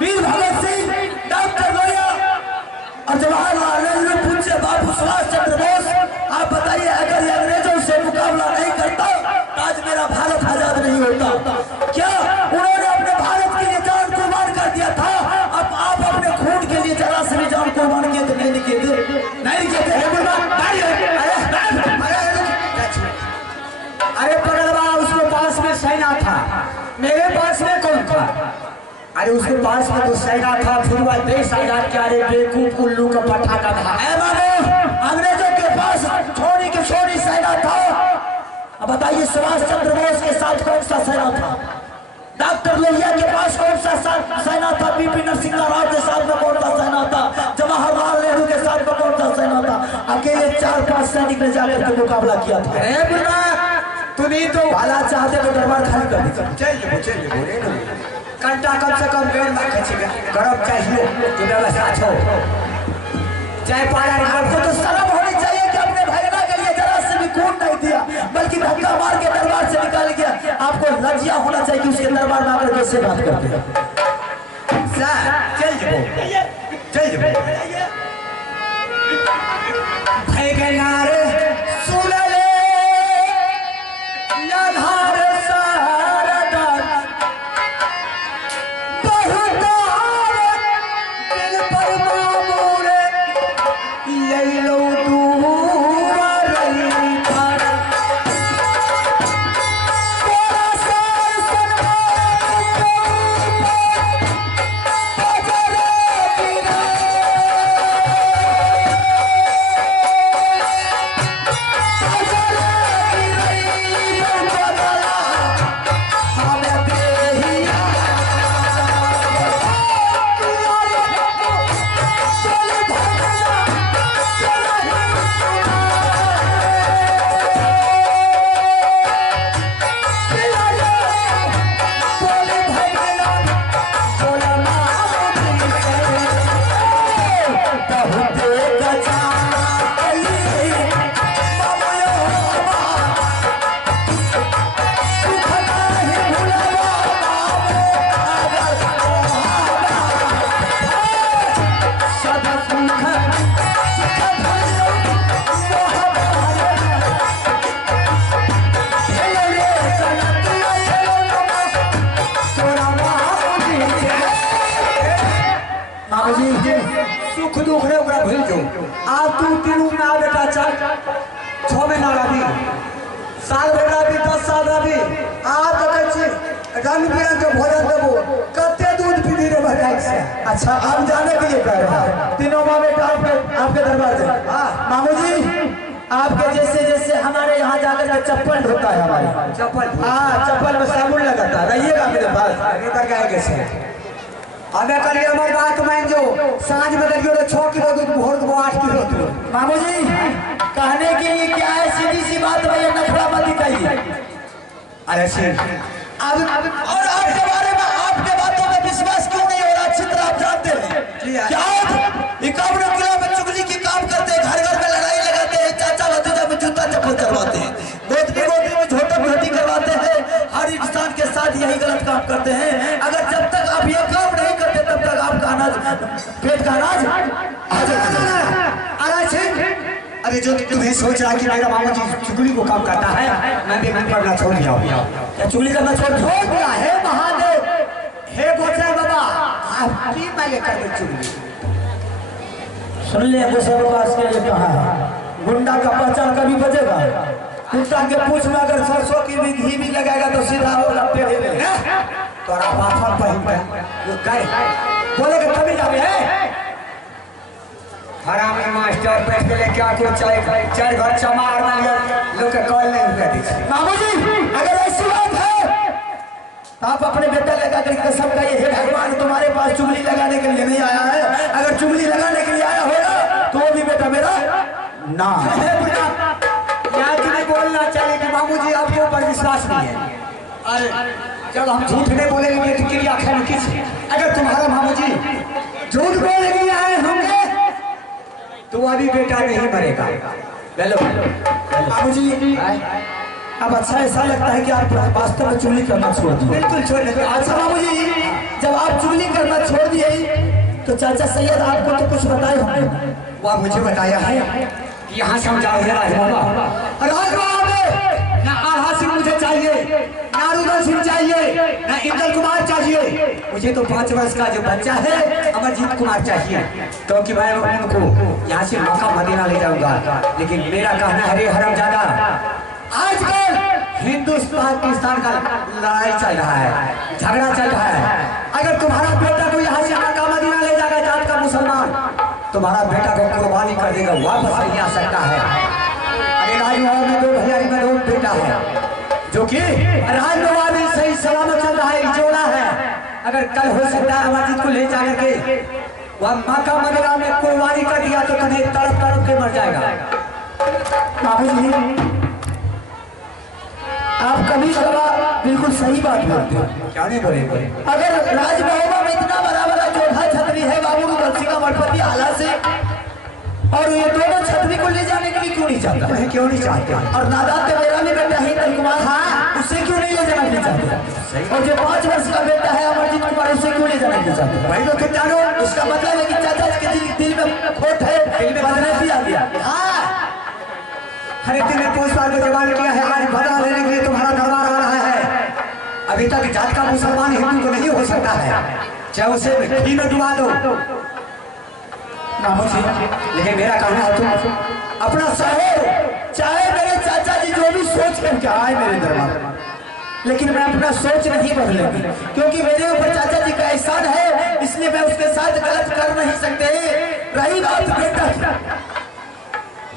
वीर भगत सिंह, डॉक्टर लोहिया और जवाहरलाल नेहरू, पूज्य बाबू सुभाष चंद्र बोस। आप बताइए अगर ये अंग्रेजों से मुकाबला नहीं करता तो आज मेरा भारत आजाद नहीं होता। क्या उन्होंने अपने भारत के लिए जान कुर्बान कर दिया था? अब आप अपने खून के लिए जरा से भी जान कुर्बान किए तो नहीं किए थे? नहीं किए थे। अरे पगलवा, उसके पास में सेना था, मेरे पास में कौन था? अरे उसके पास में तो सेना था, फिर वह देश आजाद किया। अरे बेवकूफ उल्लू का पटाखा था। अंग्रेजों के पास छोड़ी की छोड़ी सेना था। अब बताइए सुभाष चंद्र बोस के साथ कौन सा सेना था? डॉक्टर लोहिया के पास कौन सा सेना था? बीपी नरसिंह राव के साथ में कौन सा सेना था? जवाहरलाल नेहरू के साथ में कौन सा सेना था? अकेले 4-5 सैनिक ने जाकर के मुकाबला किया था। तुम्हें तो भाला चाहते तो दरबार खाली कर दीजिए। घंटा कम से कम 1.5 लाख खर्चेगा। गरम चाहिए जो व्यवस्था हो, चाहे पाला आपको तो शर्म होनी चाहिए कि अपने भगना के लिए जरा से भी खून नहीं दिया, बल्कि धक्का मार के दरबार से निकाल गया। आपको लज्जा होना चाहिए कि उसके दरबार में आकर कैसे बात करते हैं। चल भाई के नारे सुन ले आप तू तीनों में आ बेटा चल 6 महीना रही साल भर रही 10 साल रही आप कहै छी रंग बिरंग के भोजन देबो कते दूध पी रे भगाई से। अच्छा आप जाने के लिए कह रहे हैं तीनों माँ बेटा आपके दरबार से। मामू जी आपके जैसे जैसे हमारे यहाँ जाकर के चप्पल धोता है हमारे चप्पल में साबुन लगाता है रहिएगा मेरे पास आगे तक आएंगे से अबे करिए हमारी बात मान जो सांझ में करियो तो 6 किलो दूध भोर को 8 किलो दूध। मामू जी कहने के लिए क्या है सीधी सी बात भैया नखरा मत दिखाइए। अरे सिंह अब और आपके बारे में आपके बातों में विश्वास क्यों नहीं हो रहा अच्छी तरह आप जानते हैं क्या इक्यावन किलो में चुगली की काम करते हैं घर घर में लड़ाई लगाते हैं चाचा भतीजा में जूता चप्पल करवाते हैं गोदरी गोदरी में झोटा झोटी करवाते हैं हर इंसान के साथ यही गलत काम करते हैं। अगर जब तक आप ये काम नहीं करते तब तक आपका अनाज पेट का अनाज आ जाएगा। अरे जो तुम्हें सोच रहा कि मेरा मामा जी चुगली को काम करता है मैं भी करना छोड़ दिया क्या चुगली करना छोड़ दिया है महादेव हे गोसाई बाबा आप भी मैं कर दे चुगली। सुन ले गोसाई बाबा इसके लिए कहा है गुंडा का पहचान कभी बजेगा कुत्ता के पूछ में अगर सरसों की भी घी भी लगाएगा तो सीधा होगा पेड़े में तोरा बाफा पहन जो गए बोलेगा कभी जावे है हरामी मास्टर बैठ के क्या कुछ चाहिए 4 घर चमार में लोग के कॉल नहीं कर दी। मामू जी अगर ऐसी बात है तो आप अपने बेटा लगा करके सब कहिए हे भगवान तुम्हारे पास चुगली लगाने के लिए नहीं आया है अगर चुगली लगाने के लिए आया होगा तो वो भी बेटा मेरा ना यहाँ नहीं बोलना चाहिए कि मामू जी आपके ऊपर विश्वास नहीं है। अरे जब हम झूठ नहीं बोलेंगे तो क्रिया खेल किस अगर तुम्हारा मामू जी झूठ बोलेंगे आए होंगे तो अभी बेटा नहीं मरेगा। हेलो बाबू जी अब अच्छा ऐसा लगता है कि आप वास्तव में चुगली करना छोड़ दिए। बिल्कुल छोड़ दिए। अच्छा बाबू जी जब आप चुगली करना छोड़ दिए तो चाचा सैयद आपको तो कुछ बताए होंगे वह मुझे बताया है कि यहाँ समझाओ राज बाबा ना आल्हा सिंह मुझे चाहिए ना रुदल सिंह चाहिए ना इंदल कुमार चाहिए मुझे तो 5 वर्ष का जो बच्चा है अमरजीत कुमार चाहिए क्योंकि मैं उनको यहाँ से मक्का मदीना ले जाऊंगा। लेकिन मेरा कहना है रे हरामजादा आजकल हिंदुस्तान पाकिस्तान का लड़ाई चल रहा है झगड़ा चल रहा है। अगर तुम्हारा बेटा को यहाँ से मक्का मदीना ले जाएगा जात का मुसलमान तुम्हारा बेटा को कुर्बानी कर देगा वापस नहीं आ सकता है। अरे राजभवन में 2 भैया में 2 बेटा है जो कि राजभवन में सही सलामत चल रहा है जोड़ा है। अगर कल हो सकता है अमरजीत को ले जाकर के वह मक्का मदीना में कुर्बानी कर दिया तो तुम्हें तड़प तड़प के मर जाएगा। बाबू जी आप कभी बिल्कुल सही बात बोलते हैं क्या नहीं बोले अगर राजभवन में इतना बड़ा बड़ा जोधा छतरी है बाबू सिंह मठपति आला से और ये दोनों छतरी को ले जाने के लिए क्यों नहीं चाहता है क्यों नहीं चाहते और नादात के मेरा भी बेटा है इंदल कुमार उससे क्यों नहीं ले जाना नहीं चाहते और जो 5 वर्ष का बेटा है अमरजीत कुमार उससे क्यों ले जाना नहीं चाहते भाई तो तुम जानो उसका मतलब है कि चाचा के दिल में खोट है दिल में बदनामी आ गया। हर एक ने पोस्ट को जवान किया है आज बदला लेने के लिए तुम्हारा दरबार आ रहा है। अभी तक जात का मुसलमान हिंदू को नहीं हो सकता है चाहे उसे घी में डुबा दो। लेकिन मेरा कहना है तुम अपना चाहे मेरे चाचा जी जो भी सोच करके आए मेरे दरबार लेकिन मैं अपना सोच नहीं बदलूंगी क्योंकि मेरे ऊपर चाचा जी का एहसान है इसलिए मैं उसके साथ गलत कर नहीं सकते। रही बात बेटा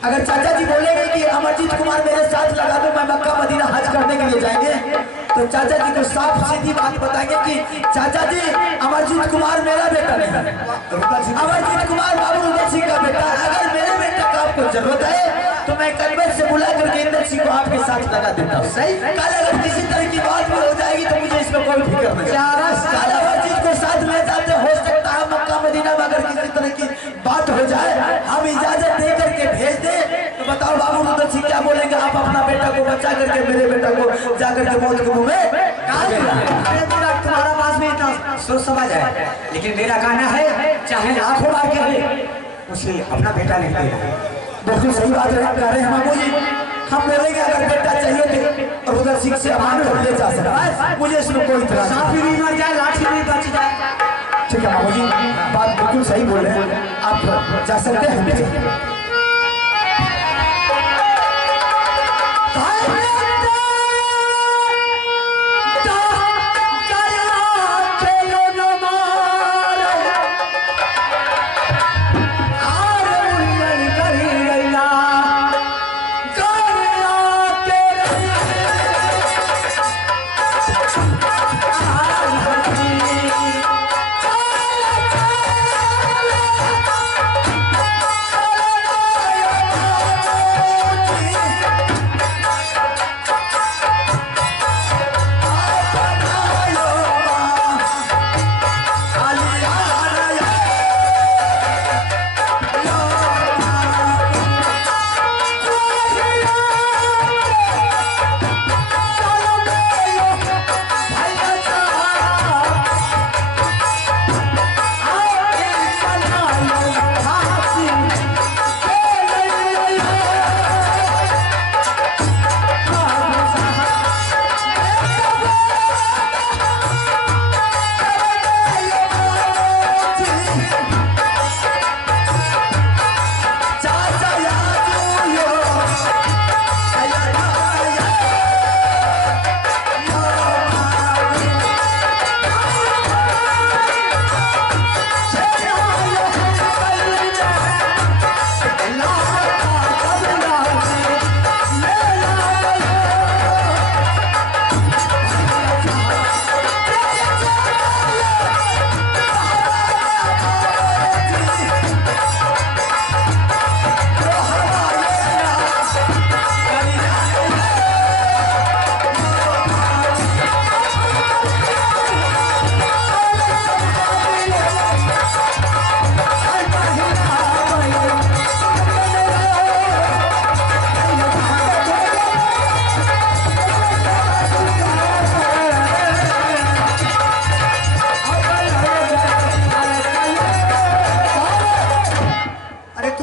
अगर चाचा जी बोलेंगे कि अमरजीत कुमार मेरे साथ लगा दो मैं मक्का मदीना हज करने के लिए जाएंगे तो चाचा जी को साफ सीधी बात बताएंगे कि चाचा जी अमरजीत कुमार मेरा बेटा नहीं अमरजीत कुमार बाबू रुदल सिंह का बेटा अगर मेरे बेटे का आपको जरूरत है तो मैं कन्वेंट से बुला करके इंदल सिंह को आपके साथ लगा देता हूँ। सही कल अगर किसी तरह की बात भी हो जाएगी तो मुझे इसमें कोई फिक्र नहीं। कल अमरजीत को साथ ले जाते हो सकता है मक्का मदीना में अगर किसी तरह की बात हो जाए हम इजाजत दे करके भेज दे तो बताओ बाबू रुदल सिंह क्या बोलेंगे आप अपना बेटा को बचा करके मेरे बेटा को जाकर के मौत के मुंह में तुम्हारा पास में इतना सोच समझ है लेकिन मेरा कहना है चाहे लाखों बार कहे उसे अपना बेटा नहीं देना। बिल्कुल सही बात है कह रहे हैं बाबू जी हम बोलेंगे अगर बेटा चाहिए तो रुदल सिंह से अमान ले जा सकता है मुझे इसमें कोई इतराज सांप भी मर जाए लाठी भी बच जाए ठीक है बाबूजी, बात बिल्कुल सही बोल रहे हैं, आप जा सकते हैं।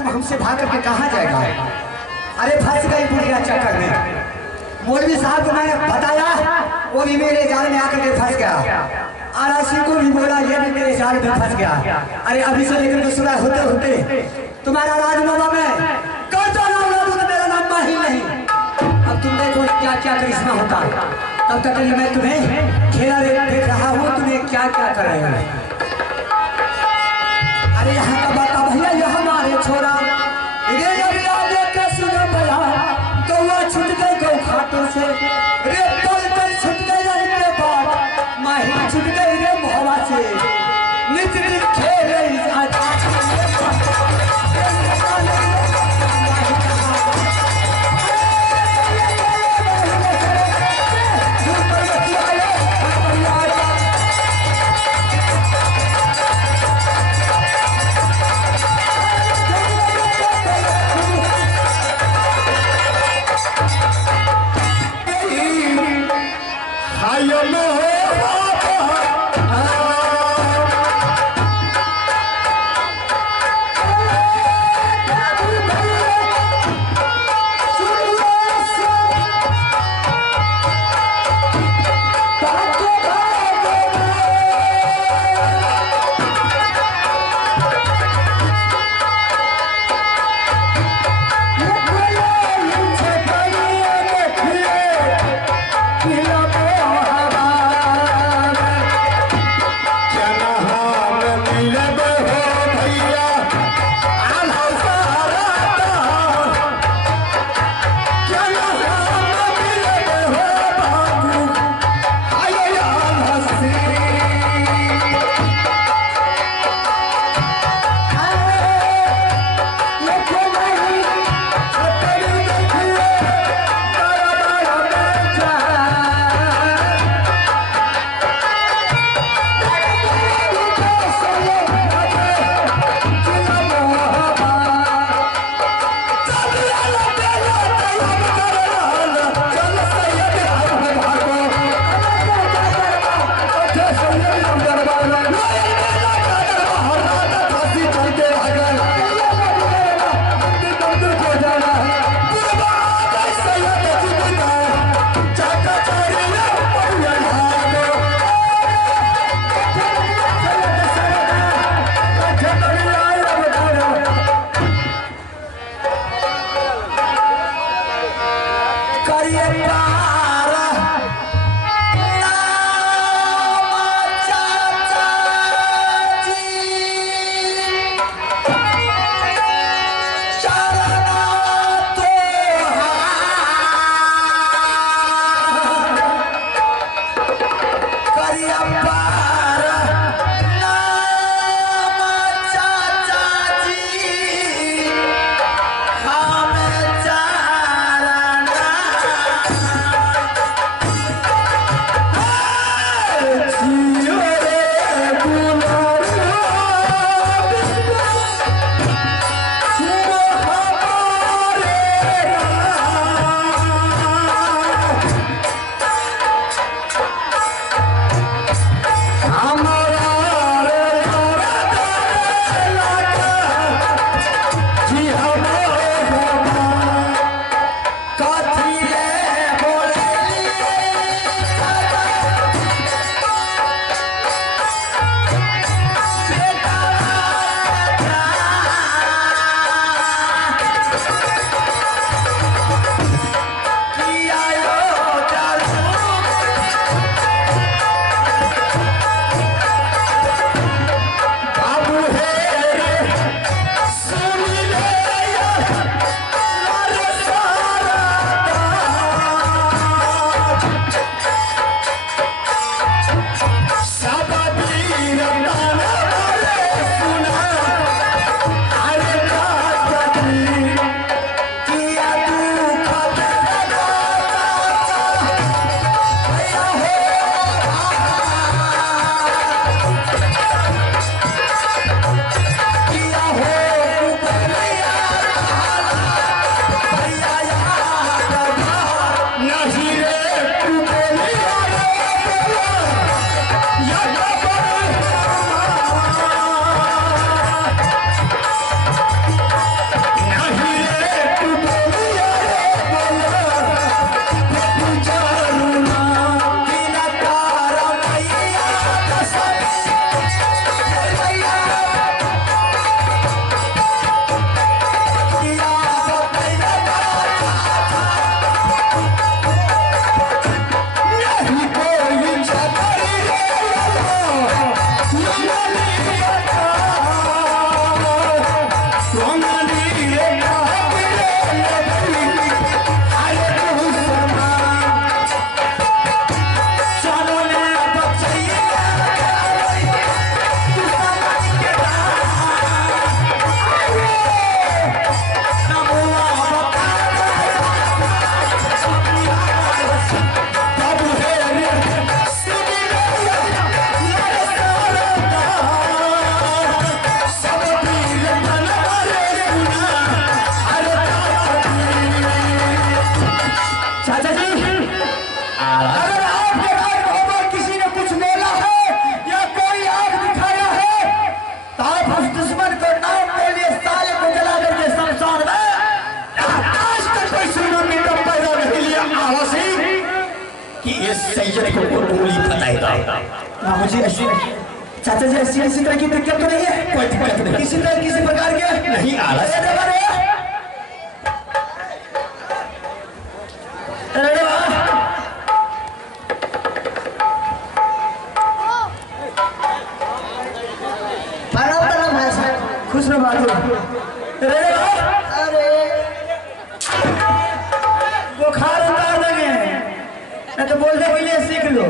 हमसे भाग करके कहाँ जाएगा? अरे फंस गई बुढ़िया चक्कर में। मौलवी साहब को मैंने बताया, वो भी मेरे जाल में आकर के फंस गया। आरासी को भी बोला, ये भी मेरे जाल में फंस गया। अरे अभी से लेकर के सुबह होते होते तुम्हारा राजनामा में कल तो मेरा नाम ही नहीं। अब तुम देखो क्या क्या करिश्मा होता है। तब तक मैं तुम्हें खेला देख रहा हूँ, तुम्हें क्या क्या कर रहे हो। अरे यहाँ का बात भैया, ये हमारे छोरा गौवा छुट गई गौ खाटों से, रे पल पल छुट गई रे बाप, माही छुट गई रे मोहवा से, नित नित खेल रही सैयद को उंगली बताएगा। ना मुझे ऐसी चाचा जी ऐसी किसी तरह की दिक्कत तो नहीं है? कोई दिक्कत नहीं, किसी तरह किसी प्रकार के नहीं। आला खुश रहो बात। अरे बुखार उतार देंगे ना तो बोलने के लिए सीख लो।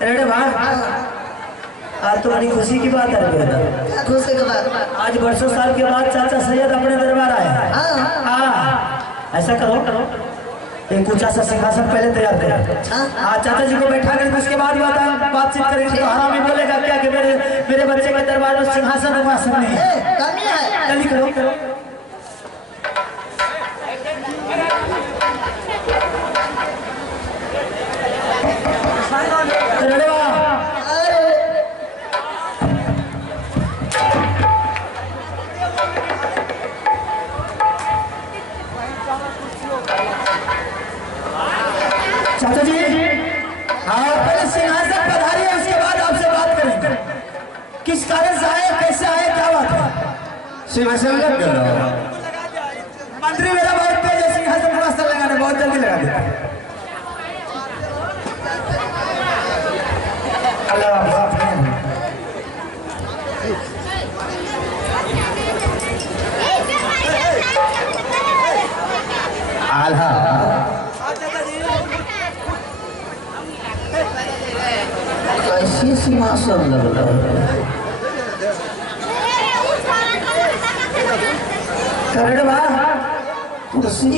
अरे भाई आज तुम्हारी खुशी की बात है। खुशी की बात, आज वर्षों साल के बाद चाचा सैयद अपने दरबार आए। ऐसा करो एक ऊंचा सा सिंहासन पहले तैयार करो। चाचा जी को बैठा कर उसके बाद बातचीत करेंगे। तो हरामी बोलेगा क्या कि मेरे बच्चे के दरबार में सिंहासन नहीं है। जल्दी करो। चाचा जी आप पहले सिंहासन पधारिए, उसके बाद आपसे बात करेंगे। किस कारण से आए, कैसे आए, क्या बात है? सिंहासन लग गया मंत्री मेरा बहुत तेज है, सिंहासन मस्त लगाने बहुत जल्दी लगा देता है। आल्हा कैसे सिंहासन लग रहा है? कुर्सी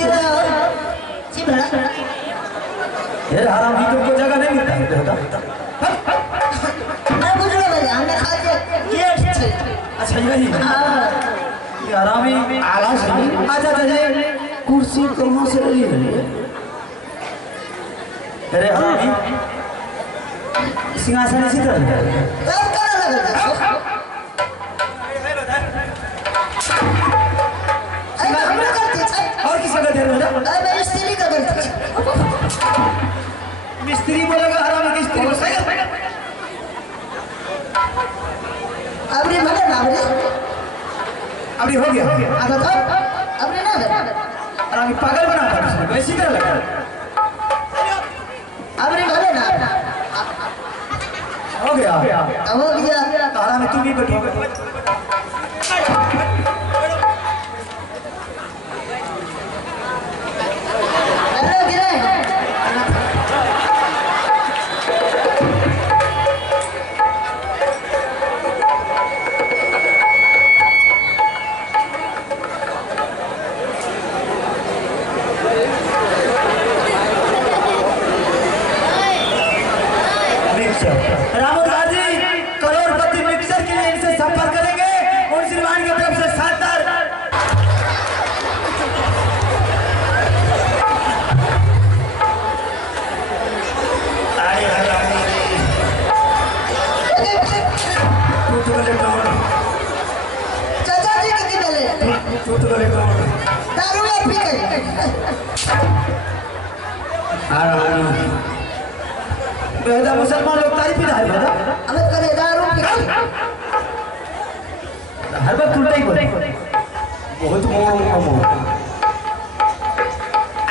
हरामी तुमको जगह नहीं मिलता। अच्छा यही हरामी आला सही। अच्छा कुर्सी कहाँ से ले ली? अरे हरामी सिंहासन इसी तरह और किसी का देर मिस्त्री बोलेगा हरामी की स्त्री अभी हो गया। हरामी पागल बना इसी तरह लगा। हो गया तारा में तू भी बैठो। करोड़पति मिक्सर के लिए इनसे संपर्क करेंगे। उन श्रीमान की तरफ से शानदार चाचा जी बेहदा मुसलमान लोग तारीफ ही है बेहदा हमें करे दारू हर बार उल्टा ही बोले बहुत मोह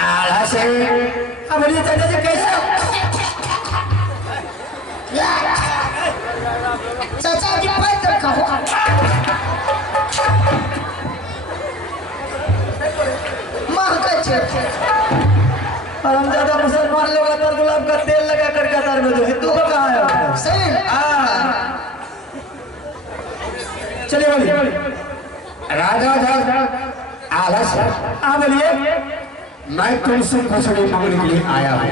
आला से अब बोलिए चाचा जी कैसे चाचा जी बात कहो। मां का हम ज्यादा मुसलमान लोग अतर गुलाब का तेल लगा कर कतार में दो। हिंदू को कहाँ है सही? चलिए बोलिए राजा आलस। बोलिए मैं तुमसे कुछ नहीं मांगने के लिए आया हूँ।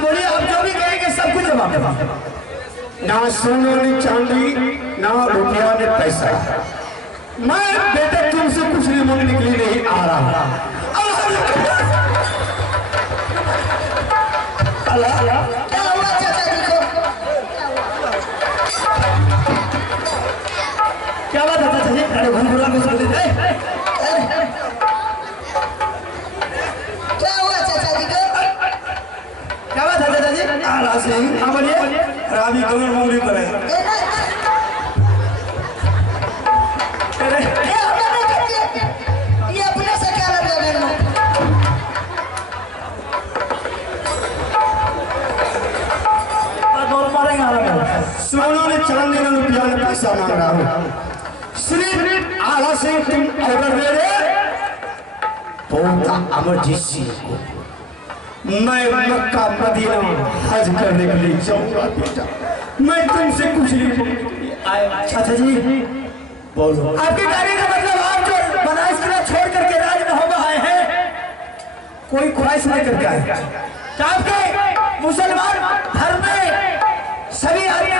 बोलिए आप जो भी कहेंगे सब कुछ जवाब देगा। ना सोना न चांदी ना रुपया न पैसा। मैं बेटे तुमसे कुछ नहीं मांगने के लिए नहीं आ रहा हूँ। क्या हुआ चाचा जी को? क्या बात है चाचा जी? अरे भनभुरा में सुन लीजिए। क्या हुआ चाचा जी को? क्या बात है चाचा जी? आला सिंह, हाँ बोलिए। रावी कमर मुंगली पर है। ये अपने से क्या लग रहा है? सुनो ने चलन देना रुपया में पैसा मांग रहा हूँ। सिर्फ आला सिंह तुम ऑर्डर दे रहे पोता अमरजीत सिंह को मैं मक्का मदीना हज करने के लिए जाऊंगा बेटा। मैं तुमसे कुछ नहीं। चाचा जी बोलो। आपके कहने का मतलब आप जो बनारस किला छोड़ करके राजमहल में आए हैं कोई ख्वाहिश नहीं करके आए। क्या आपके मुसलमान धर्म में सभी आदमी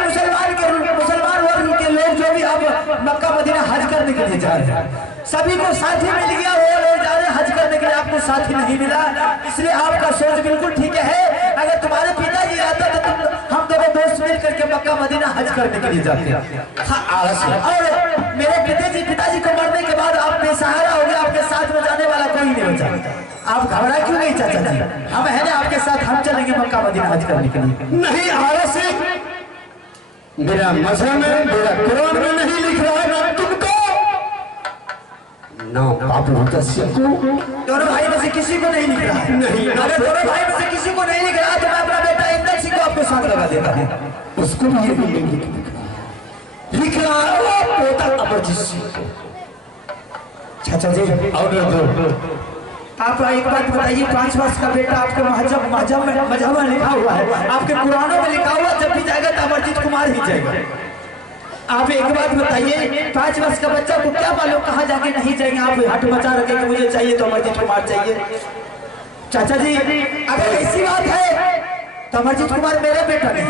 मुसलमान वर्ग के लोग जो भी अब मक्का मदीना हज करने के लिए जा रहे हैं सभी को साथी मिल गया। वो लोग जा रहे हैं हज करने के लिए, आपको साथी नहीं मिला, इसलिए आपका सोच बिल्कुल ठीक है। अगर तुम्हारे पिताजी आता तो तुम हम दोनों दोस्त मिल करके मक्का मदीना हज करने के लिए जाते हैं। हाँ, और मेरे पिताजी को मरने के बाद आप बेसहारा हो गए, आपके साथ में जाने वाला कोई नहीं बचा। आप घबरा क्यों नहीं चाचा जी? हम है ना आपके साथ, हम चलेंगे मक्का मदीना हज करने के लिए। नहीं आला सिंह, मेरा मजहब में मेरा कुरान में नहीं लिख रहा है ना तुमको ना बाबू दस्या को। दोनों भाई में से किसी को नहीं लिख रहा है। नहीं। अगर दोनों भाई में से किसी को नहीं लिख रहा तो मैं अपना बेटा इंदर सिंह को आपको साथ लगा देता हूँ। उसको भी ये नहीं लिख रहा है वो पोता अमरजीत सिंह को। चाचा जी ऑर्डर दो। आप एक बात बताइए, 5 वर्ष का बेटा आपके मजहब में लिखा हुआ है, आपके पुराणों में लिखा हुआ, जब भी जाएगा तो अमरजीत कुमार ही जाएगा। आप एक बात बताइए, 5 वर्ष का बच्चा को क्या मालूम कहाँ जाके नहीं जाएंगे। आप हट मचा रखे कि मुझे चाहिए तो अमरजीत कुमार चाहिए। चाचा जी अगर ऐसी बात है तो अमरजीत कुमार मेरा बेटा नहीं,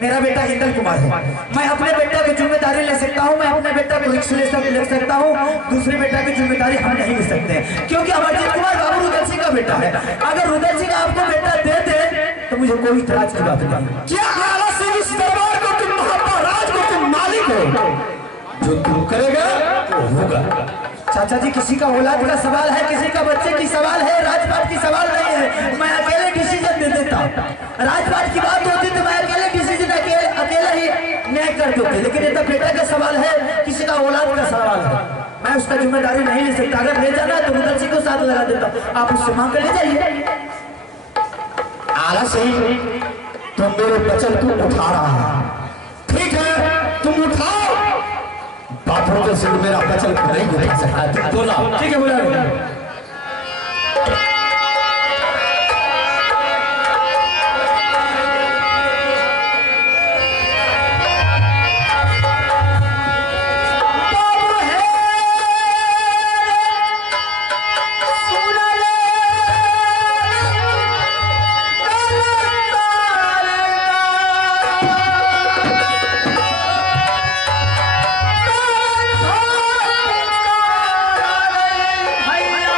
मेरा बेटा इंदर कुमार है। मैं अपने बेटा की जिम्मेदारी ले सकता हूँ, मैं अपने बेटा को रिक्स ले सकता हूँ, दूसरे बेटा की जिम्मेदारी हम नहीं ले सकते, क्योंकि अमरजीत कुमार बाबू रुदल सिंह का बेटा है। अगर रुदल सिंह आपको बेटा दे दे तो मुझे कोई इतराज की बात नहीं। क्या आला सिंह इस दरबार को तुम महाराज को तुम मालिक हो, जो तुम करेगा वो होगा। चाचा जी किसी का औलाद का सवाल है, किसी का बच्चे की सवाल है, राजपाट की सवाल नहीं है। मैं अकेले डिसीजन दे देता, राजपाट की बात होती तो मैं अकेले डिसीजन अकेला ही न्याय कर देते, लेकिन ये तो बेटा का सवाल है, किसी का औलाद का सवाल है, मैं उसका जिम्मेदारी नहीं ले सकता। अगर ले जाना तो रुदल सिंह को साथ लगा देता, आप उससे मांग कर ले जाइए। आला सिंह तुम मेरे वचन को उठा रहा है, ठीक है तुम उठाओ। बापू तो सिर्फ मेरा वचन को नहीं उठा सकता, बोला ठीक है बोला। भैया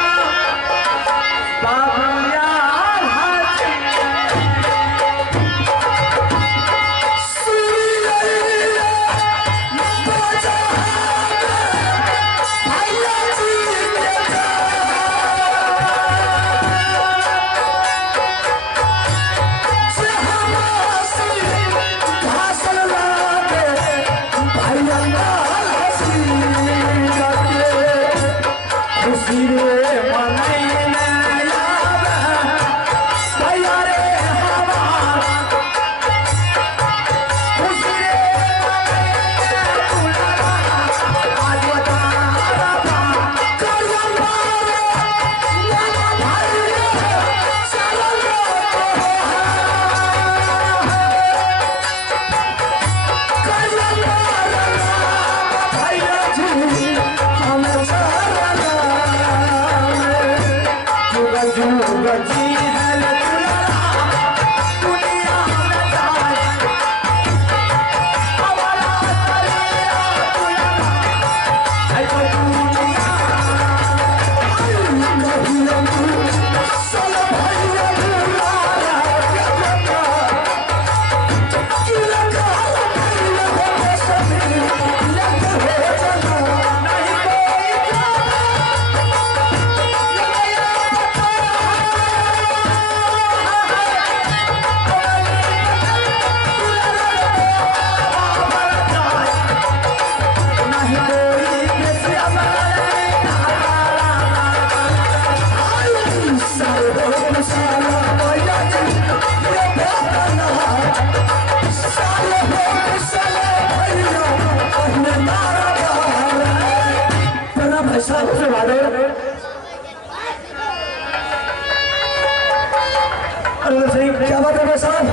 क्या बात है भाई साहब?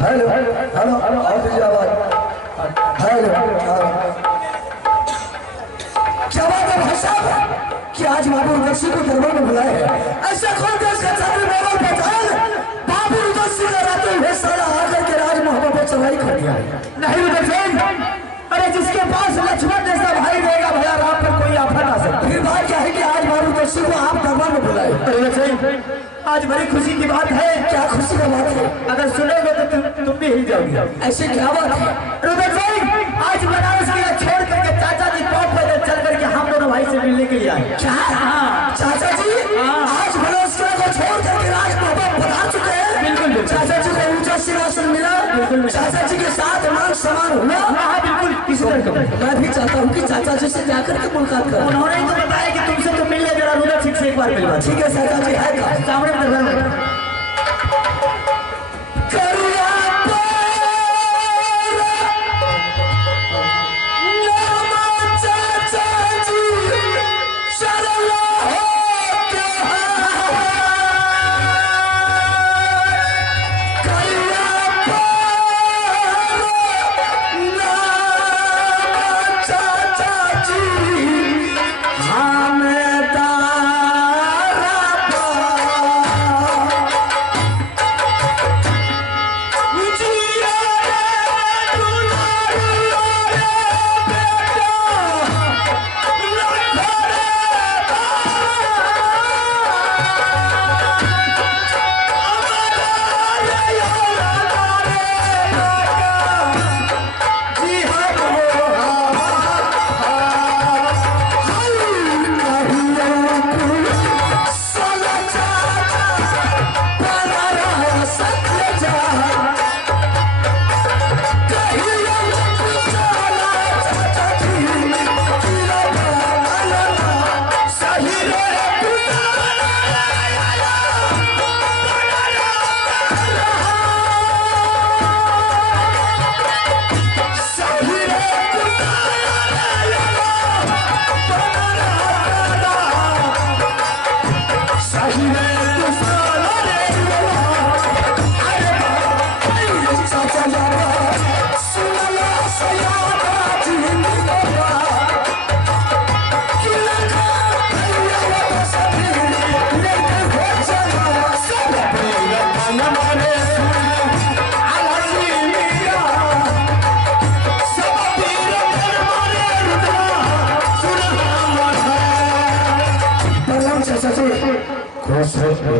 हेलो हेलो हेलो और दीजिए आवाज। हेलो क्या बात है भाई साहब कि आज बाबू उदयसी को दरबार में बुलाए हैं? ऐसा कौन देश का छात्र बाबू पहचान बाबू उदयसी का रातों में सारा आकर के राज मोहब्बत पर चढ़ाई कर दिया है। नहीं उदयसी, अरे जिसके पास लक्ष्मण जैसा भाई रहेगा भैया राम पर कोई आफत आ सकती। फिर बात क्या है कि आज बाबू उदयसी को आप दरबार में बुलाए? अरे उदयसी, आज बड़ी खुशी की बात है। क्या खुशी का बात है? अगर सुनोगे तो तुम भी हिल जाओगे। ऐसे क्या बात है? आज बनारस किला छोड़ करके चाचा जी पाँव पैदल चल करके हम दोनों भाई से मिलने के लिए आए। क्या चाचा जी आज बनारस किला को छोड़ करके राज मोहब्बत पधार चुके हैं? बिल्कुल। चाचा जी को ऊंचा सिंहासन मिला। बिल्कुल। चाचा जी के साथ मान सम्मान हुआ। हाँ बिल्कुल। किसी तरह मैं भी चाहता हूँ कि चाचा जी से जाकर के मुलाकात करें। उन्होंने तो बताया कि तुमसे तो मिलने जरा रुद्र सिंह से एक बार मिलवा। ठीक है चाचा जी, है सामने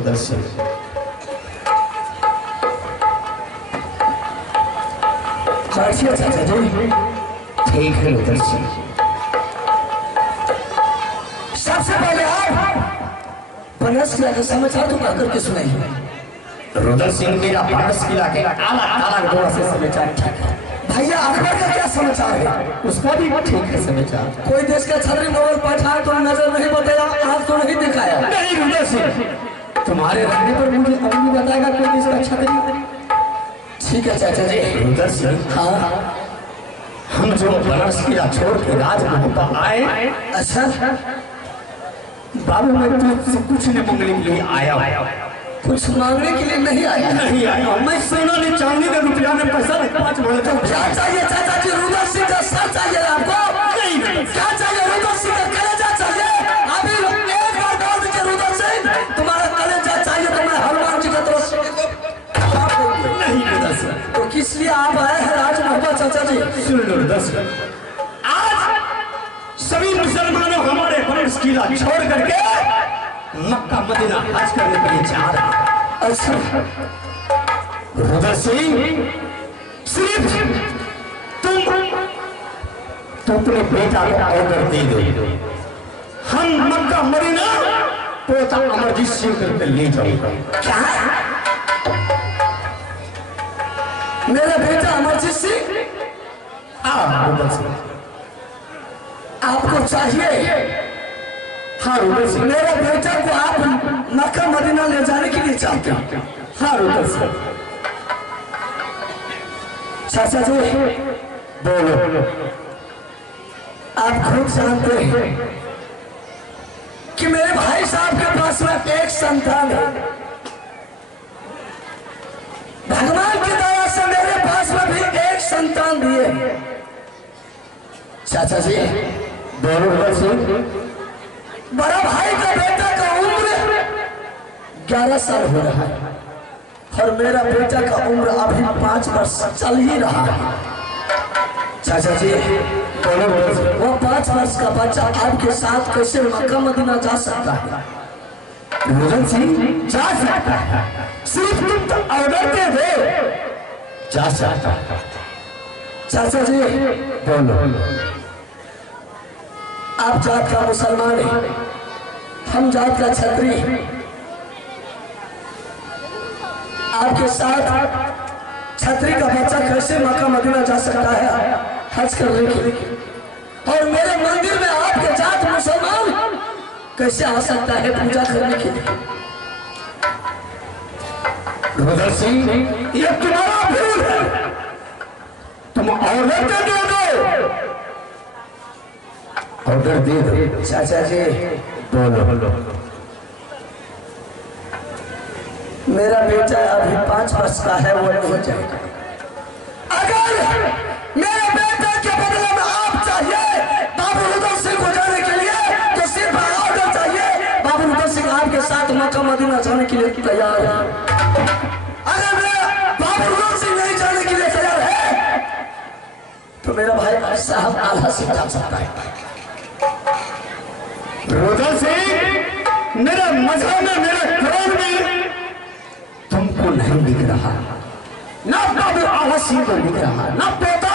दर्शन चाचा जी ठीक है दर्शन। सबसे पहले आप बनरस किला के समाचार तो आकर के सुनाइए। रुद्र सिंह मेरा बनरस किला के अलग दौर से समाचार ठीक है। भैया अकबर का क्या समाचार है? उसका भी ठीक है समाचार। कोई देश का छतरी मोबाइल पठान तो नजर नहीं बताया, आज तो नहीं दिखाया। नहीं रुद्र सिंह, तुम्हारे रहने पर मुझे अभी भी बताएगा कोई देश का छतरी? ठीक है चाचा जी। रुद्र सिंह, हाँ हम जो बनरस किला छोड़ के राज मोहब्बत आए। अच्छा बाबू मैं तुझसे कुछ नहीं मांगने के लिए आया। कुछ मांगने के लिए नहीं आया? नहीं आया। मैं सोना ने चांदी ने रुपया में पैसा 5 मिनट क्या चाहिए चाचा जी? रुद्र सिंह का सर चाहिए आपको? नहीं क्या चाहिए? रुद्र सिंह का कलेजा चाहिए? अभी एक बार बोल दीजिए रुद्र सिंह तुम्हारा कलेजा चाहिए तो मैं हनुमान जी का तरफ से नहीं रुद्र सिंह। तो किस लिए आप आए हैं राज मोहब्बत? चाचा जी सुन लो रुद्र सिंह, आज सभी मुसलमानों हमारे बनरस किला छोड़ करके मक्का मदीना हज करने के लिए जा रहा है। अच्छा रुद्र सिंह, सिर्फ तुम अपने बेटा को ऑर्डर दे दो, हम मक्का मदीना पोता अमरजीत सिंह करके ले जाऊंगा। क्या मेरा बेटा अमरजीत सिंह? रुद्र सिंह आपको चाहिए हाँ रुद्र सिंह, मेरे बेटे को आप मक्का मदीना ले जाने के लिए चाहते हैं? हाँ रुद्र सिंह। चाचा जी बोलो, आप खुद जानते हैं कि मेरे भाई साहब के पास में एक संतान है। भगवान की दया से मेरे पास में भी एक संतान दिए। चाचा जी बोलो रुद्र सिंह, बड़ा भाई का बेटा का उम्र 11 साल हो रहा है और मेरा बेटा का उम्र अभी 5 वर्ष चल ही रहा है। चाचा जी बोलो, वो 5 वर्ष का बच्चा आपके साथ कैसे मक्का मदीना जा सकता है? रुद्र सिंह जा सकता है, सिर्फ तुम तो ऑर्डर दे दो, जा सकता है। चाचा जी बोलो, आप जात का मुसलमान है, हम जात का क्षत्रिय। आपके साथ छतरी का बच्चा कैसे मक्का मदीना जा सकता है हज करने के लिए? और मेरे मंदिर में आपके जात मुसलमान कैसे आ सकता है पूजा करने के लिए? रुद्र सिंह, ये तुम्हारा भूल है, तुम ऑर्डर दे दो, ऑर्डर दे दो। चाचा जी बोलो, मेरा बेटा अभी 5 वर्ष का है, वो नहीं जाएगा। अगर मेरे बेटे के बदले में आप चाहिए बाबू रुद्र सिंह को जाने के लिए, तो सिर्फ ऑर्डर चाहिए। बाबू रुद्र सिंह आपके साथ मक्का मदीना जाने के लिए तैयार है। अगर बाबू रुद्र सिंह नहीं जाने के लिए तैयार है तो मेरा भाई साहब आधा से जा सकता है। रुद्र सिंह, मेरा मजहब में, मेरे कुरान में तुमको नहीं दिख रहा, ना बाबू आला सिंह को दिख रहा, ना बेटा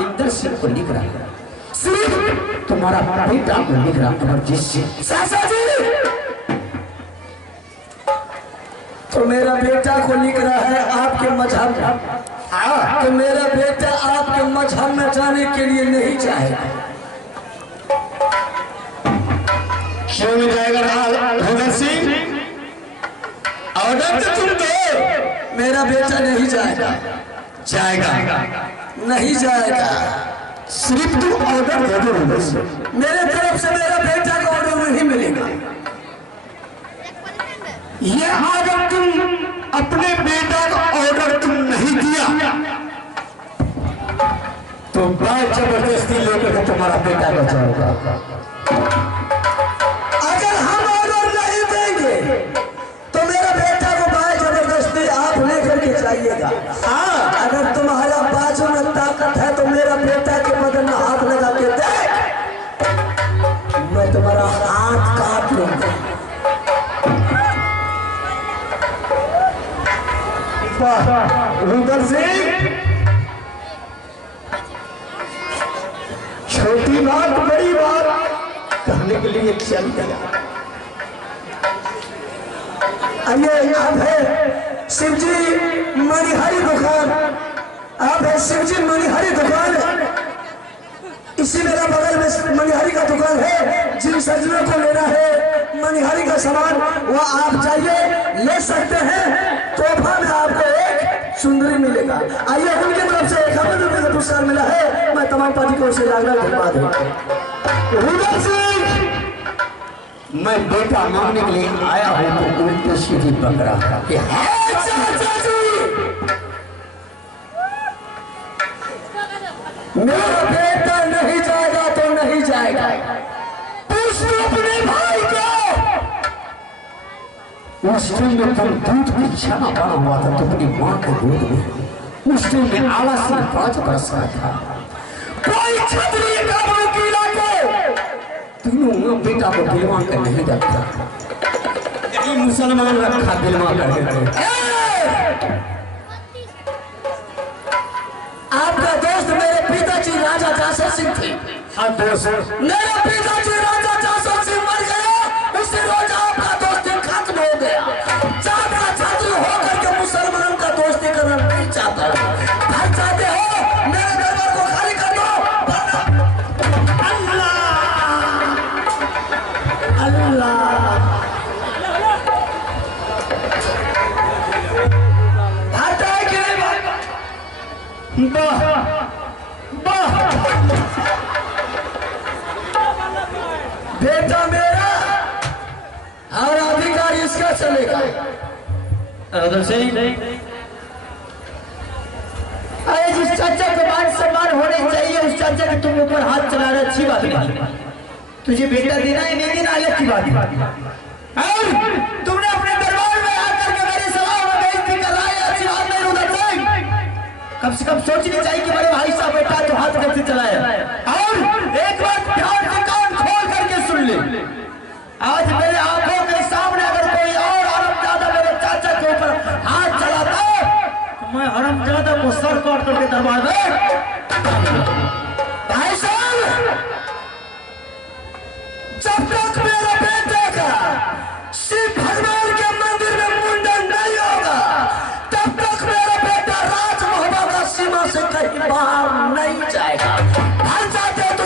इंद्र सिंह को दिख रहा, सिर्फ तुम्हारा बेटा को दिख रहा, अमरजीत सिंह। चाचा जी तो मेरा बेटा को लिख रहा है आपके मजहब में, तो मेरा बेटा आपके मजहब में जाने के लिए नहीं चाहेगा। क्यों नहीं जाएगा रुद्र सिंह? ऑर्डर तो तुम दो। मेरा बेटा नहीं जाएगा। जाएगा नहीं जाएगा, सिर्फ तुम ऑर्डर दे दो रुद्र सिंह। मेरे तरफ से मेरा बेटा का ऑर्डर नहीं मिलेगा। ये अगर तुम अपने बेटा का ऑर्डर तुम नहीं दिया तो मैं जबरदस्ती लेकर तुम्हारा बेटा बचाऊंगा। अगर हम ऑर्डर नहीं देंगे तो मेरा बेटा को बाय जबरदस्ती आप लेकर के जाइएगा। हाँ, अगर तुम्हारा बाजू में ताकत है तो मेरा बेटा के बदन में हाथ लगा के देख, मैं तुम्हारा हाथ काट लूंगा। रुद्र सिंह, छोटी बात बड़ी बात कहने के लिए चल गया। अरे आप है शिवजी मणिहारी दुकान, आप है शिवजी मणिहारी दुकान। इसी मेरा बगल में मणिहारी का दुकान है। जिन सज्जनों को लेना है मणिहारी का सामान वो आप जाइए, ले सकते हैं। तोहफा में आपको एक सुंदरी मिलेगा। आइए, उनकी तरफ से 51 रुपये का पुरस्कार मिला है। मैं तमाम पार्टी को उसे जागरण धन्यवाद है। रुद्र सिंह, मैं बेटा मांगने के लिए आया हूं तो उल्टे सीधी पकड़ा कि मेरा बेटा नहीं जाएगा तो नहीं जाएगा। पूछ लो अपने भाई को। उस टाइम में तुम दूध की छाना बना हुआ था तो अपनी माँ को दूध में। उस टाइम में आला सिंह 5 वर्ष का था। कोई छतरी का वकीला को तीनों बेटा को दिलवा कर नहीं रखता। ये मुसलमान रखा दिलवा कर देते। आपका दोस्त मेरे पिताजी राजा जासर सिंह थे। हाँ दोस्त, मेरे पिताजी राजा जासर सिंह मर गया, उसी रोज आपका दोस्ती खत्म हो गया। चाहता छात्र होकर के मुसलमान का दोस्ती करना नहीं चाहता। घर चाहते हो मेरे दरबार को खाली कर दो। अल्लाह आता है कि नहीं? वाह वाह बेटा मेरा और अधिकार इसका चलेगा। उधर से अरे जिस चाचा को मान सम्मान होने चाहिए उस चाचा के तुम ऊपर हाथ चलाना अच्छी बात नहीं। तुझे बेटा देना है नहीं देना अलग की बात है। और तुमने अपने दरबार में आकर के मेरे सवाल में बेइज्जती कर रहा है, अच्छी बात नहीं। उधर से कम से कम सोचनी चाहिए कि मेरे भाई साहब बेटा तो हाथ कैसे चलाया। और एक बात ध्यान से कान खोल करके सुन ले, आज मेरे आंखों के सामने अगर कोई और हरामजादा मेरे चाचा के ऊपर हाथ चलाता है मैं हरामजादा को सर काट करके दरबार में। भाई साहब जब तक मेरे बेटे का शिव भगवान के मंदिर में मुंडन नहीं होगा तब तक मेरा बेटा राज मोहब्बत का सीमा से कहीं बाहर नहीं जाएगा। हर जाते तो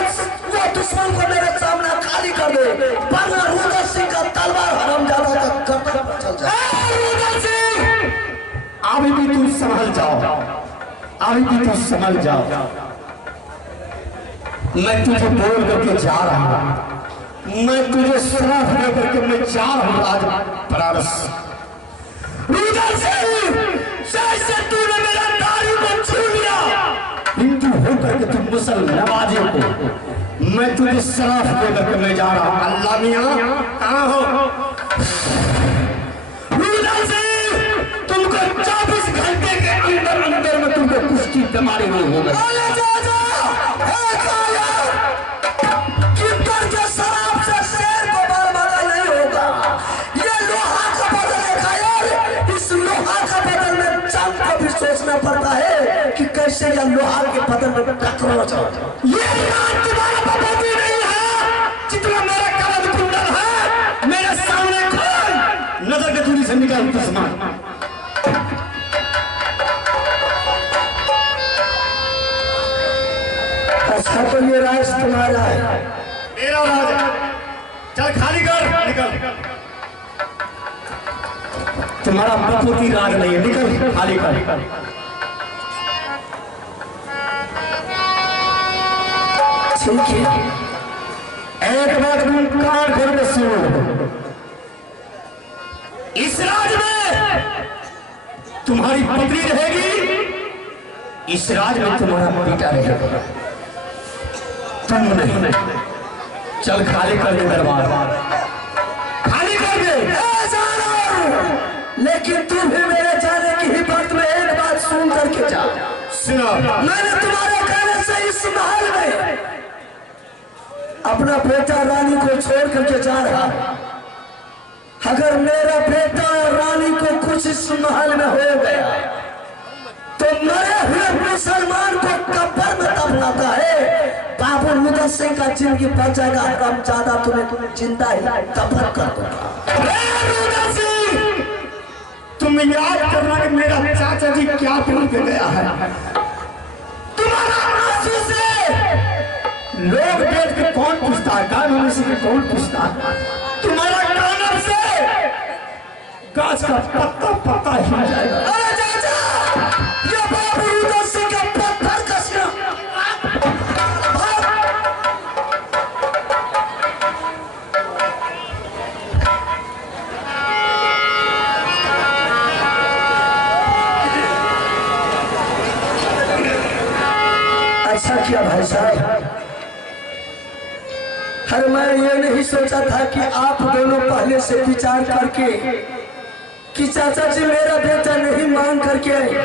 वो दुश्मन को मेरे सामने खाली कर दे वरना रुद्र सिंह का तलवार हरामजादा का गर्दन पर चल जाए। रुद्र सिंह अभी भी तू संभल जाओ, अभी भी तू संभल जाओ। मैं तुझे बोल करके जा रहा हूं, मैं तुझे श्राप दे करके मैं जा रहा हूं आज बनारस। रुद्र सिंह जैसे तूने मेरा दाढ़ी को छू लिया हिंदू होकर के तू मुसलमान नवाजे को मैं तुझे श्राप दे करके मैं जा रहा हूं। अल्लाह मियां कहां हो? रुद्र सिंह तुमको 24 घंटे के अंदर अंदर में तुमको कुश्ती बीमारी नहीं होगा। शराब से शेर को बर्बादा नहीं होगा। ये लोहा का बदल देखा यार, इस लोहा का बदल में चांद को भी सोचना पड़ता है कि कैसे यह लोहा के बदल में टकराव जाए। ये रात तुम्हारा बर्बादी नहीं है जितना मेरा कमर कुंडल है मेरे सामने खोल नजर के दूरी से निकाल दुश्मन। अच्छा तो ये राज तुम्हारा है। मेरा राज है, चल खाली कर, निकल। तुम्हारा प्रकृति राज नहीं है, निकल खाली कर। ठीक है, एक बात तुम कान खोल के सुनो, इस राज में तुम्हारी पत्नी रहेगी, इस राज में तुम्हारा बेटा रहेगा, तुम नहीं। चल खाली कर दे दरबार, खाली कर दे। लेकिन तू भी मेरे जाने की ही वक्त में एक बात सुन करके जा। सुनो, मैंने तुम्हारे कहने से इस महल में अपना बेटा रानी को छोड़ करके जा रहा है। अगर मेरा बेटा रानी को कुछ इस महल में हो गया तो मरे हुए मुसलमान को कब्र में दफनाता है। बाबू रुद्र सिंह का जिंदगी बच जाएगा, हम ज्यादा तुम्हें जिंदा ही दफन कर दूंगा। रुद्र सिंह, तुम याद करना कि मेरा चाचा जी क्या बोल के गया है। तुम्हारा आंसू से लोग देख के कौन पूछता है, कानून से कौन पूछता है। तुम्हारा कानून से गाछ का पत्ता पत्ता हिल जाएगा। अरे चाचा, ये बाबू रुद्र सिंह का पत्थर का सिर। अच्छा किया भाई साहब। हर मैं ये नहीं सोचा था कि आप दोनों पहले से विचार करके कि चाचा जी मेरा बेटा नहीं मांग करके आए,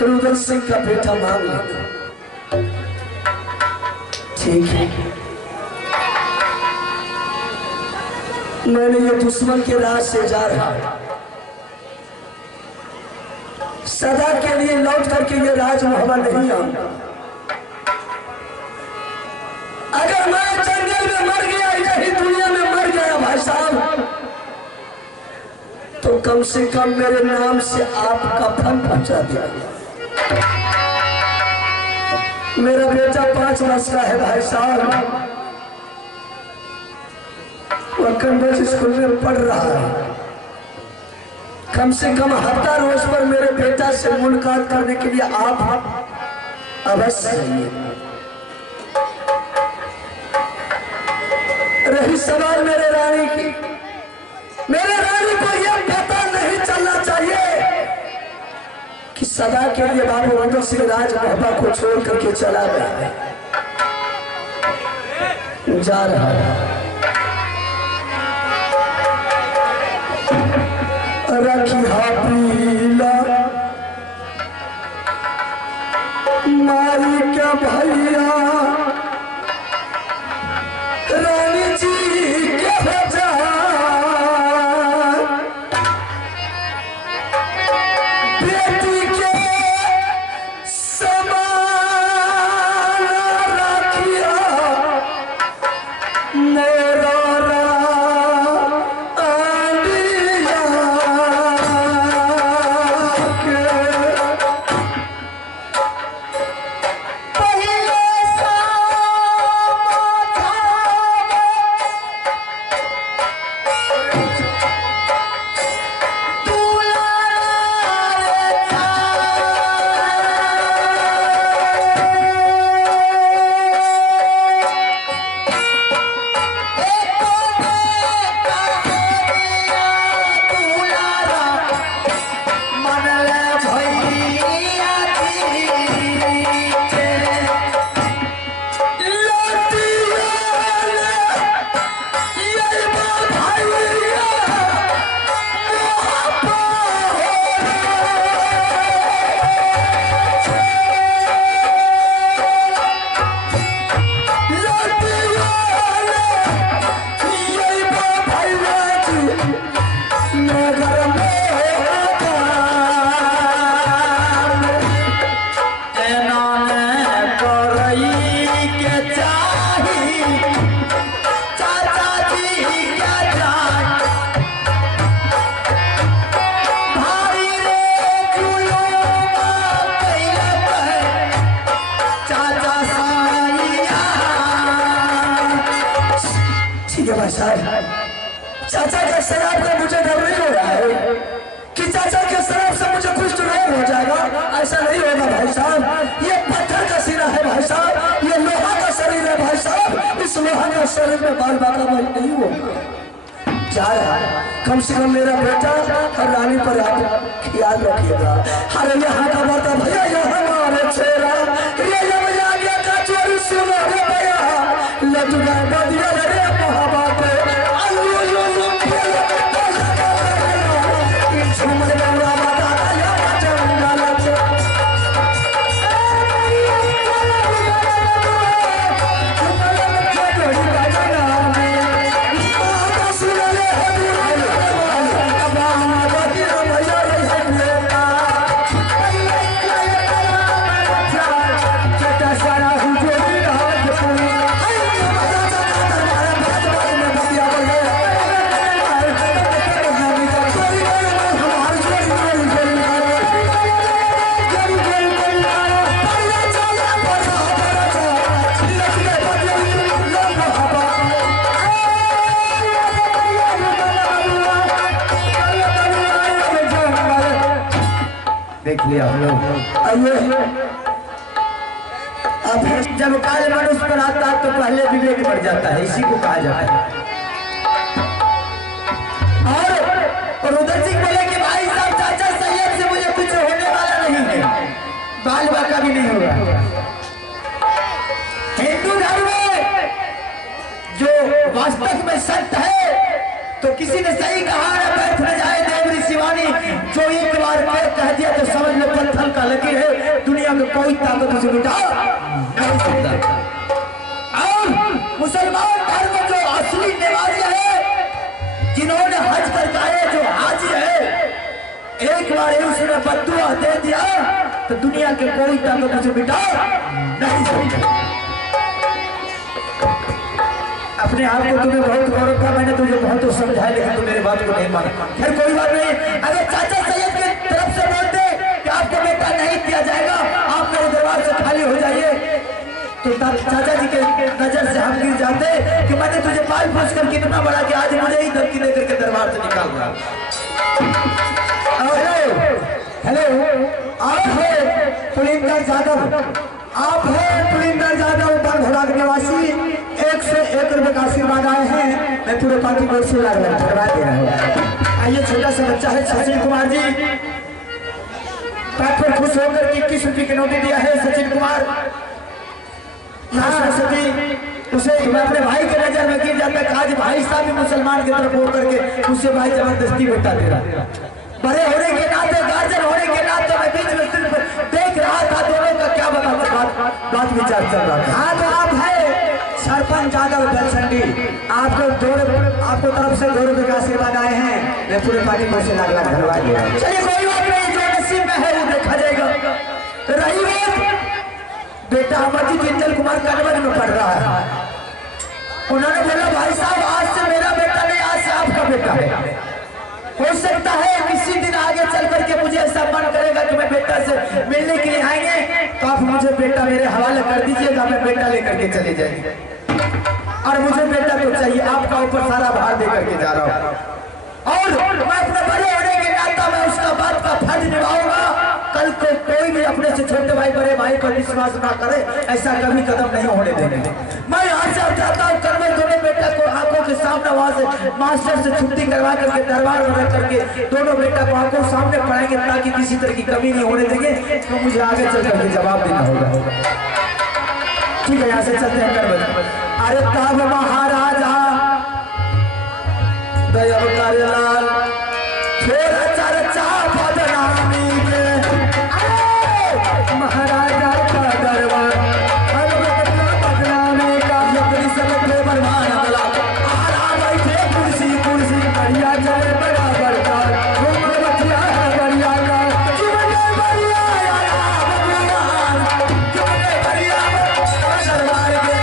रुद्र सिंह का बेटा मांग लेना। ठीक है, मैंने ये दुश्मन के राज से जा रहा, सदा के लिए लौट करके ये राज मोहब्बत नहीं आऊंगा। अगर मैं जंगल में मर गया, यही दुनिया में मर गया भाई साहब, तो कम से कम मेरे नाम से आपका फन पहुंचा दिया। मेरा बेटा 5 वर्ष का है भाई साहब, मक्खनगंज स्कूल में पढ़ रहा है। कम से कम हफ्ता रोज पर मेरे बेटा से मुलाकात करने के लिए आप अवश्य आइए। रही सवाल मेरे रानी की, मेरे रानी को यह पता नहीं चलना चाहिए कि सदा के लिए बाबू वंदन सिंह राज मोहब्बा को छोड़ करके चला गया है, जा रहा है। रखिया पीला मारी क्या भैया रानी जी के हो जा, बेटी के समान रखिया मेरा चाचा के शराब का मुझे डर नहीं हो रहा है कि चाचा के शराब से मुझे कुछ नहीं हो जाएगा। ऐसा नहीं होगा भाई साहब, ये पत्थर का सिरा है भाई साहब, ये लोहा का शरीर है भाई साहब, इस लोहा का शरीर में बाल बाका नहीं होगा। जा रहा है, कम से कम मेरा बेटा और रानी पर आप ख्याल रखिएगा। अरे यहाँ का बात भैया ये हमारे चेहरा ये का चोरी सुनो रे भैया लटका बदिया रे मोहब्बत देख लिया हम लोग। आइए, अब जब काल मनुष्य पर आता है तो पहले विवेक बढ़ जाता है, इसी को कहा जाता है। और उधर सिंह बोले कि भाई साहब चाचा सैयद से मुझे कुछ होने वाला नहीं है, बाल बाका भी नहीं होगा। हिंदू धर्म में जो वास्तव में सत्य है तो किसी ने सही कहा है, बैठ न जाए देवरी शिवानी, जो एक बार कह दिया तो समझ लो पत्थर का लकीर है, दुनिया में कोई ताकत उसे मिटा नहीं सकता। और मुसलमान धर्म जो असली निवासी है, जिन्होंने हज कर आए, जो हाजी है, एक बार उसने बद्दुआ दे दिया तो दुनिया के कोई ताकत उसे मिटा नहीं सकता। अपने आप को तुम्हें बहुत गौरव था, मैंने तुझे बहुत तो समझाया लेकिन तुम मेरे बात को नहीं माना। फिर कोई बात नहीं, अगर चाचा सैयद की तरफ से बोलते कि आपको बेटा नहीं दिया जाएगा, आप मेरे दरबार से खाली हो जाइए, तो चाचा जी के नजर से हम गिर जाते कि मैंने तुझे पाल पोस कर कितना बड़ा कि आज मुझे ही धमकी देकर के दरबार से निकाल रहा। हेलो, आप है पुलिंदर यादव, आप है पुलिंदर यादव बड़घोड़ा के निवासी। 101 रुपए का आशीर्वाद आए हैं। मैं पूरे पार्टी को से धन्यवाद दे रहा हूँ। आइए, छोटा सा बच्चा है सचिन कुमार जी, पैर पर खुश होकर के 21 रुपये की नोट दिया है सचिन कुमार। सरस्वती उसे अपने भाई के नजर में गिर जाता है। आज भाई साहब भी मुसलमान की तरफ होकर के उससे भाई जबरदस्ती बेटा दे रहा। बड़े होने के नाते, गार्जियन होने के नाते मैं बीच में सिर्फ देख रहा था दोनों का क्या बात विचार चल रहा था। हाँ, तो आप है सरपंच यादव दलसंडी, आपको तरफ से 2 रुपए का आशीर्वाद आए हैं। मैं पूरे पार्टी को से लाख धन्यवाद दे रहा हूँ। चलिए, कोई बात नहीं, जो नसीब में है वो देखा जाएगा। रही बात बेटा अमरजीत इंजल कुमार कन्वर में पढ़ रहा है। उन्होंने बोला भाई साहब आज से मेरा बेटा नहीं, आज से आपका बेटा है। हो सकता है किसी दिन आगे चल करके मुझे ऐसा मन करेगा कि मैं बेटा से मिलने के लिए आएंगे तो आप मुझे बेटा मेरे हवाले कर दीजिएगा, मैं बेटा लेकर के चले जाएंगे। और मुझे बेटा तो चाहिए, आपका ऊपर सारा भार दे करके जा रहा हूँ और मैं अपने बड़े होने के नाता मैं उसका बात का फर्ज निभाऊंगा। कल को कोई भी अपने से छोटे भाई बड़े भाई पर विश्वास ना करे, ऐसा कभी कदम नहीं होने देंगे। मैं यहाँ से चाहता हूँ कन्वर दोनों बेटा को आंखों के सामने वहाँ से मास्टर से छुट्टी करवा करके दरबार में रख करके दोनों बेटा को आंखों सामने पढ़ाएंगे ताकि किसी तरह की कमी नहीं होने देंगे। तो मुझे आगे चल करके जवाब देना होगा। ठीक है, यहाँ से चलते हैं कन्वर। अरे तब महाराजा दया लाल फिर चर्चा बदनामी के महाराजा का दरबार बदनामी का यदि सब बरमान वाला आरा बैठे कुर्सी कुर्सी बढ़िया चले बराबर का बढ़िया बढ़िया का जीवन बढ़िया बढ़िया दरबार के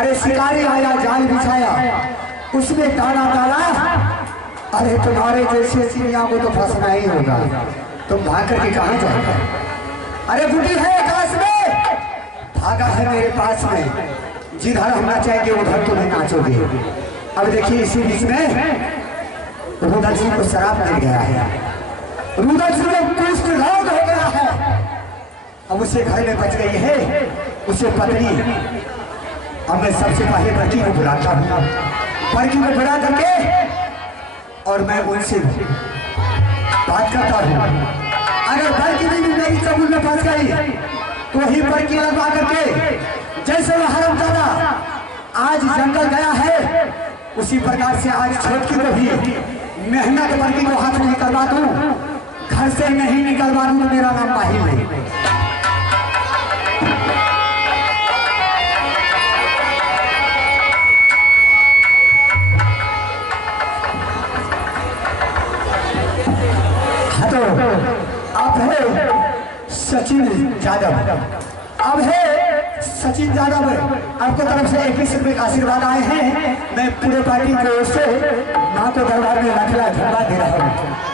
अरे शिकारी आया जाल बिछाया उसमें दाना डाला। अरे तुम्हारे जैसे चिड़िया को तो फंसना ही होगा, तुम भाग करके कहाँ जाओगे? अरे बुढ़ी है आकाश में, भागा है मेरे पास में, जिधर हम नाचेंगे उधर तुम्हें नाचोगे। अब देखिए इसी बीच में रुदल सिंह को शराब मिल गया है, रुदल सिंह को कुष्ठ रोग हो गया है। अब उसे घर में बच गई है उसे पत्नी। अब मैं सबसे पहले बड़की को बुलाता हूँ, बड़की को बुला करके और मैं उनसे बात करता हूँ। अगर बड़की भी मेरी चबूल में फंस गई वहीं पर की लगवा करके जैसे वो हरमजादा आज जंगल गया है उसी प्रकार से आज छोटकी को भी मेहनत वर्गी को हाथ में निकलवा दूं, घर से नहीं निकलवा दूं तो मेरा नाम माहिर नहीं। हाँ तो अब है सचिन यादव, अब है सचिन यादव, आपको तरफ से 21 रुपए का आशीर्वाद आए हैं। मैं पूरे पार्टी की ओर से मां को दरबार में रखला धन्यवाद दे रहा हूँ।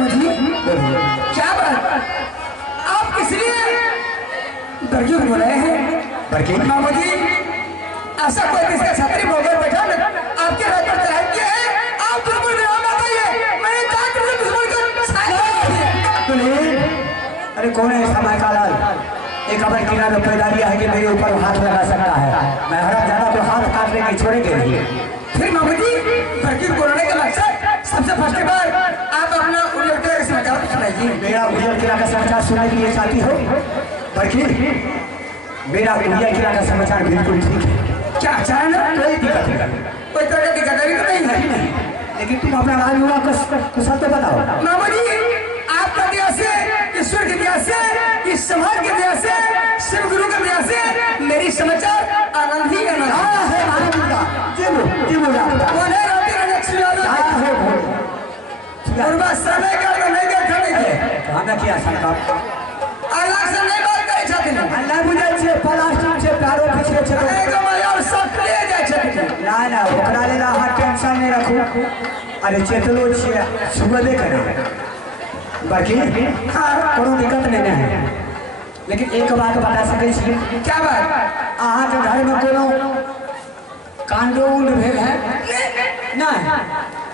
मामा जी क्या बात, आप किस लिए बरकी को बुलाए हैं? बरकी मामा जी ऐसा कोई किसका छतरी भोगर बैठा ना आपके हाथ पर चढ़ा के है, आप दुश्मन के नाम बताइए, मैंने जान के दुश्मन को साथ। अरे कौन है इसका मायकालाल? एक अबर किला में पैदा लिया है कि मेरे ऊपर हाथ लगा सकता है। मैं हरा ज्यादा तो हाथ काटने की छोड़ेंगे नहीं। फिर मामा जी बरकी को बुलाने का मकसद सबसे फर्स्ट बार आप अपना उल्लेख के समाचार सुनाइए। मेरा उड़िया किला का समाचार सुनने के लिए चाहती हो बरकी? मेरा उड़िया किला का समाचार बिल्कुल ठीक है। क्या अचानक कोई दिक्कत नहीं, कोई तरह की दिक्कतदारी तो नहीं है? लेकिन तुम अपना राजविवाह कुशल तो बताओ। मामा जी आपका दया से, ईश्वर की दया से, इस समाज की दया से, शिव गुरु की दया से मेरी समाचार आनंद ही आनंद है। कौन है राती लक्ष्मी यादव? समय का तो नहीं देखा नहीं हमें क्या संकल्प अलग से नहीं बात करे छथिन। अल्लाह बुझे छे प्लास्टिक छे प्यारो पीछे छे नहीं तो मैं और सब ले जाए छथिन। ना ना ओकरा लेला हाथ टेंशन नहीं रखू। अरे चेतलो छे सुबह दे करे बाकी कोनो दिक्कत नहीं है। लेकिन एक बात बता सकै छी। क्या बात? अहाँ के घर में कोनो कांडो उंड भेल है?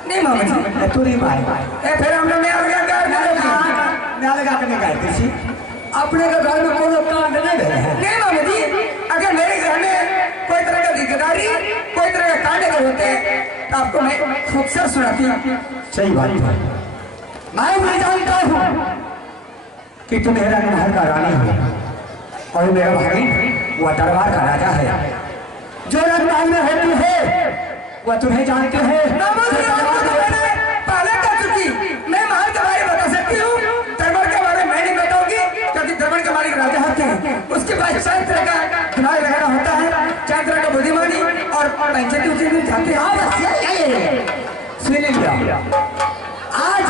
नहीं मामा जी तू नहीं मार ए फिर हम लोग मैं अलगा कर मैं अलगा के नहीं गाते छी। अपने के घर में कोनो कांड नहीं भेल है? नहीं मामा जी, अगर मेरे घर में कोई तरह का दिक्कतदारी, कोई तरह का कांड अगर होते तो आपको मैं खुद से सुनाती। सही बात है। मैं भी जानता हूँ कि तुम मेरा महल का रानी हो और मेरा भाई वह दरबार का राजा है। जो राजमहल में होती है वह तुम्हें जानते हैं। पहले कर चुकी, मैं महल के बारे में बता सकती हूँ, दरबार के बारे में मैं नहीं बताऊंगी क्योंकि दरबार के मालिक राजा होते हैं। उसके बाद चार तरह का दिमाग लगाना होता है, चार तरह का बुद्धिमानी और पंचायती उसी में जाते हैं। सुन लिया, आज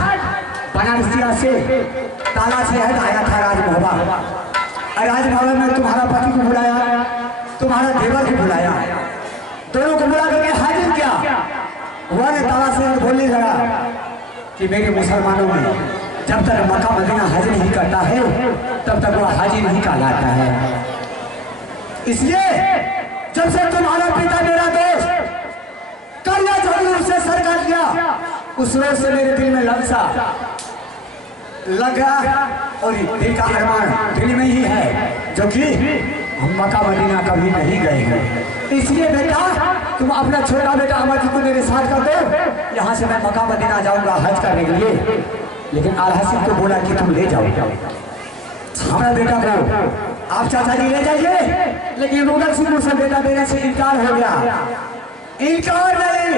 बनारसिया से ताला से है आया था राजभवन। राजभवन में तुम्हारा पति को बुलाया, तुम्हारा देवर को बुलाया, दोनों को बुला करके हाजिर किया। वह ने ताला से बोलने लगा कि मेरे मुसलमानों में जब तक मक्का मदीना हाजिर नहीं करता है तब तक वह हाजिर नहीं कहलाता है। इसलिए जब से तुम्हारा पिता मेरा दोस्त करिया जरूर से सर काट गया, उस रोज से मेरे दिल में ललसा लगा और दिल का अरमान दिल में ही है, जो कि हम मक्का मदीना कभी नहीं गए हैं। इसलिए बेटा तुम अपना छोटा बेटा अमर जी को मेरे साथ कर दो। यहाँ से मैं मक्का मदीना जाऊंगा हज करने के लिए। लेकिन आलहसन को बोला कि तुम ले जाओ हमारा बेटा को, आप चाचा जी ले जाइए। लेकिन रुदल सिंह से बेटा मेरे से इनकार हो गया। इनकार नहीं,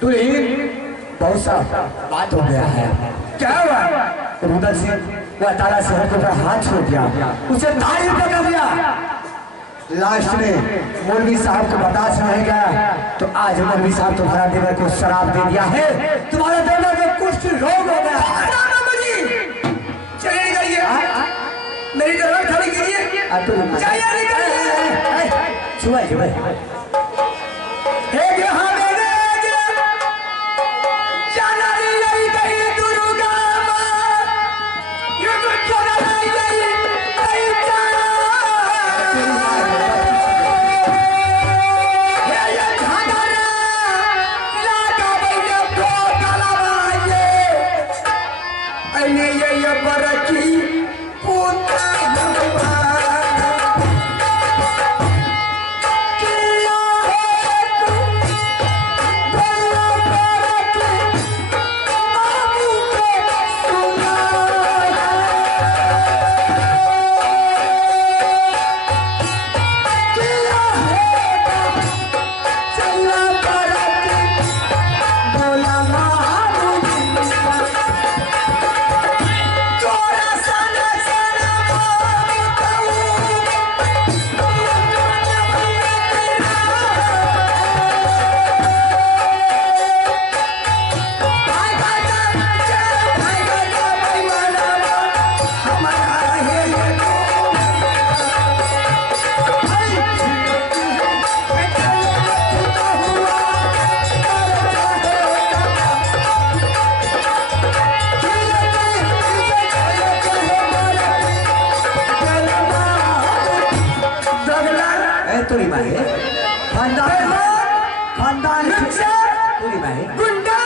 दुल्हीन बहुत सा बात हो गया है। क्या हुआ? रुदल सिंह वह ताला शहर के ऊपर हाथ छोड़ दिया, उसे ताली पकड़ दिया। लास्ट में मौलवी साहब को बर्दाश्त नहीं गया तो आज मौलवी साहब तुम्हारा देवर को शराब दे दिया है। तुम्हारा देवर को कुछ रोग हो गया। चले जाइए, मेरी दरबार खड़ी कीजिए, छुआ छुआ तो माए खानदान खानदान तोरी माए गुंडा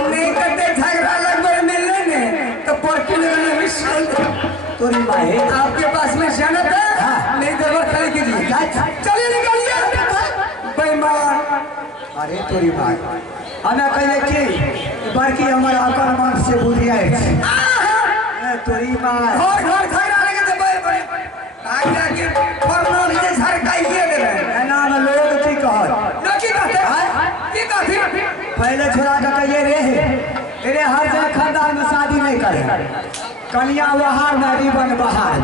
नहीं करते झगड़ा लगभग मिलने ने तो पोर्टी लगाने में शाल तोरी माए आपके पास में शनत है नहीं दरबार खाली कीजिए चलिए निकलिए बेईमान। अरे तोरी माए हमें कहे कि बड़की हमारे आकर मन से बुझिया है तोरी माए घर घर झगड़ा लगे तो बड़े भाग जाके फरना नीचे झरकाइए दे नाम लोग की कहत ना की कहते पहले छोड़ा का कहिए रे तेरे हर जगह खानदान में शादी नहीं करे कन्या वहार नारी बन बहार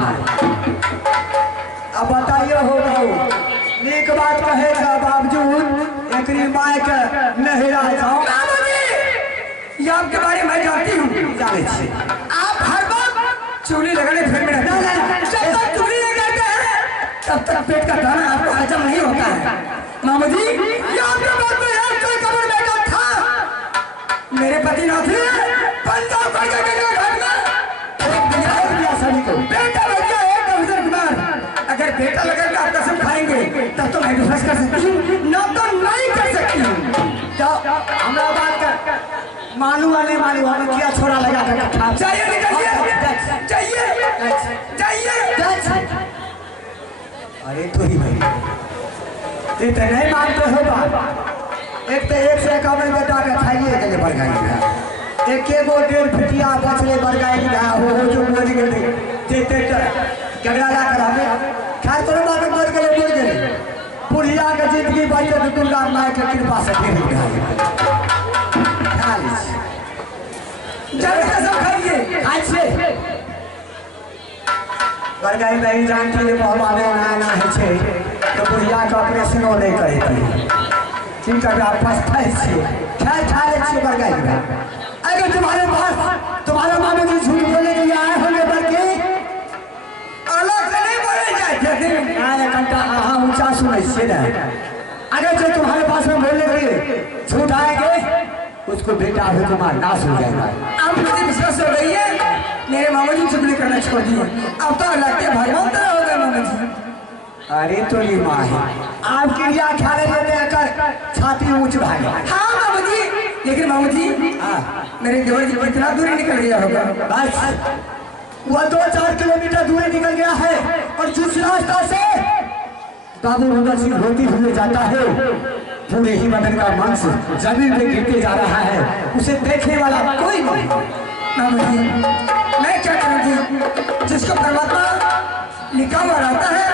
अब बताइए हो बहू नीक बात कहे के बावजूद एक माय के नहीं रह जाओ ये आपके बारे में जानती हूँ जाने छी आप हर बार चूली लगाने फिर में जब तक चूली लगाते हैं तब तक पेट का दाना आपको हजम नहीं होता है। मामा जी ये आपके बात में है कोई कबर बैठा था मेरे पति ना थे पंजाब कर के घर में एक दिया सभी को बेटा लग गया एक अफसर कुमार अगर बेटा लगा के आप कसम खाएंगे तब तो मैं डिफेंस कर सकती हूँ ना तो नहीं कर सकती हूँ। जाओ हमारा बात कर मालूम वाले मालूम हमें क्या छोड़ा लगा कर खा चाहिए निकलिए चाहिए अरे तो ही भाई ये तो नहीं मानते हो बात एक तो एक से एक हमें बेटा के खाइए के लिए बढ़ गई एक के वो 1.5 फुटिया बचले बढ़ गई हो जो बोल गए जेते कगड़ा ला कर हमें खाए तो मालूम बढ़ गए बोल गए पुरिया के जिंदगी भाई तो दुकानदार माय के कृपा से फिर गया जल्दी कसम खाइए आज से बरगाई नहीं जानती है बहुत ना है छे तो बुढ़िया का ऑपरेशन नहीं करे कहीं ठीक है आप पास छे खा ले छे बरगाई में अगर तुम्हारे पास तुम्हारे माँ में झूठ बोलने के लिए आए होंगे बल्कि अलग से नहीं बोले जाते आए घंटा हाँ ऊंचा सुने से ना अगर जो तुम्हारे पास में बोलने के लिए झूठ आएंगे उसको बेटा हो तुम्हारा नाश हो जाएगा। अब मुझे विश्वास हो गई है मेरे मामा जी चुगली करना छोड़ दिए अब तो लगते भगवान तरह हो गए मामा जी। अरे तो ये माँ है आपकी रिया ख्याल लेकर छाती ऊंच भागे। हाँ मामा जी लेकिन मामा जी मेरे देवर जी पर इतना दूरी निकल गया होगा बस वह 2-4 किलोमीटर दूर निकल गया है और जिस रास्ता से बाबू भगत सिंह होती हुए जाता है पूरे ही बदन का मांस जमीन में गिरते जा रहा है उसे देखने वाला कोई नहीं। मामा जी मैं क्या करूँगी जिसको परमात्मा लिखा हुआ रहता है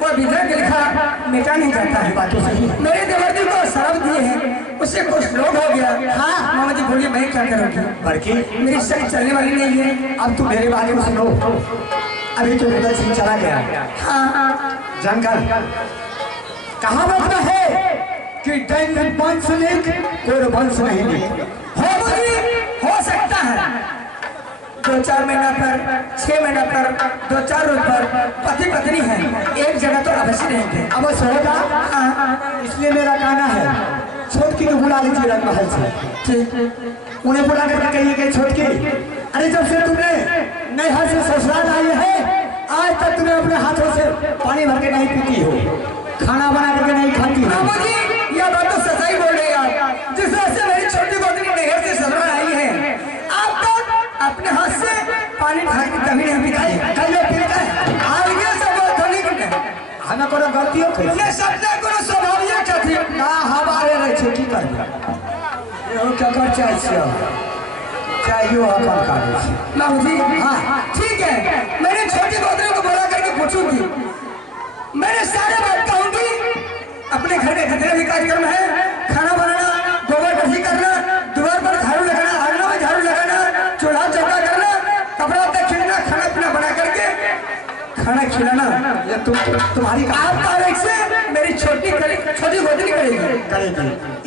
वो विधि के लिखा मिटा नहीं जाता है। बातों सही मेरे देवर जी को शराब दिए हैं उससे कुछ लोग हो गया। हाँ मामा जी बोलिए मैं क्या करूँगी बल्कि मेरी शक्ति चलने वाली नहीं है। अब तू मेरे बारे में सुनो अभी तो भगत सिंह चला गया हाँ जंगल कहावत में है कि दैनिक वंश लिख कोई वंश नहीं लिख हो सकता है 2-4 महीना पर 6 महीना पर 2-4 रोज पर पति पत्नी है एक जगह तो अवश्य रहेंगे अवश्य होगा। इसलिए मेरा कहना है छोटकी को बुला लीजिए राजमहल से उन्हें बुला करके कहिए कि छोटकी अरे जब से तुमने नैहर से ससुराल आई है आज तक तुम्हें अपने हाथों से पानी भर के नहीं पीती हो खाना बना करके नहीं खाती हो। यह बात तो सच्चाई बोल रहे हैं आप जिस तरह से मेरी छोटी गोतनी नहर से ससुराल आई है आप तो अपने हाथ से पानी ढाल के कभी नहीं पिताई कहिए पीता है आगे सब धनिक हमें कोनो गलती हो ये सबसे कोनो स्वाभाविक छथि ना हमारे रहे छे की कर ये क्या कर चाहिए चाहिए अपन का बाबू जी हाँ ठीक है मैंने छोटी गोतनी को बुला करके पूछूंगी मैंने सारे बात कहूंगी अपने घर में जितने भी कार्यक्रम है खाना बनाना गोबर गसी करना द्वार पर झाड़ू लगाना आंगनों में झाड़ू लगाना चूल्हा चौका करना कपड़ा तक खिलाना खाना पीना बना करके खाना खिलाना ये तुम्हारी आप तारीख से मेरी छोटी गोतनी करेगी।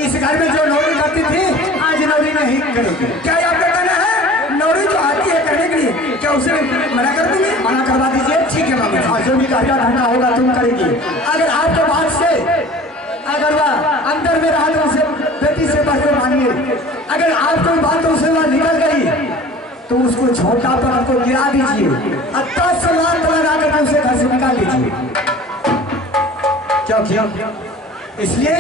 इस घर में जो नौकरी करती थी आज नौकरी नहीं करेगी। क्या आपका कहना है नौकरी जो आती है करने के लिए क्या उसे मना कर दूंगी? मना करवा दीजिए ठीक है बाबा जो भी कहता धंधा होगा तुम करेगी। अगर आपके बात से अगर वह अंदर में रहा तो उसे बेटी से बढ़कर मानिए अगर आपको बात उसे वह निकल गई तो उसको छोटा पर को गिरा दीजिए और 10 लाख लगा कर उसे घर से निकाल दीजिए। क्यों इसलिए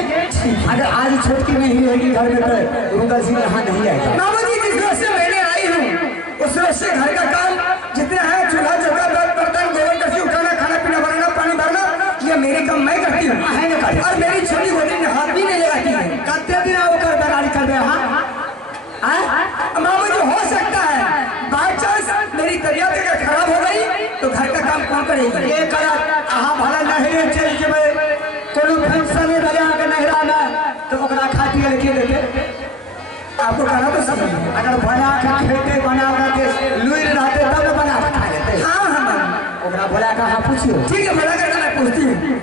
अगर आज छोटकी नहीं रहेगी घर में तो रुंगल सिंह यहाँ नहीं आएगा। मामा जी जिस रोज से मैंने आई हूँ उस रोज से घर का काम जितने हैं चूल्हा चौका बर्तन गोबर करसी उठाना खाना पीना बनाना पानी भरना ये मेरे काम मैं करती हूँ और मेरी छोटी गोदी में हाथ भी नहीं लगाती है। कितने दिन वो कर बगाड़ी कर दे। मामा जी हो सकता है बाई चांस मेरी तबीयत अगर खराब हो गई तो घर का काम कौन करेगा। ये कर भला नहीं चल जब कोनो फंक्शन में भले आके नहीं रहना तो ओकरा खातिर लेके देते आपको कहना तो समझ अगर बना के खेते बना के लुई रहते तब न बना के खा लेते। हाँ ओकरा बोला कहाँ पूछियो। ठीक है बना करके मैं पूछती हूँ।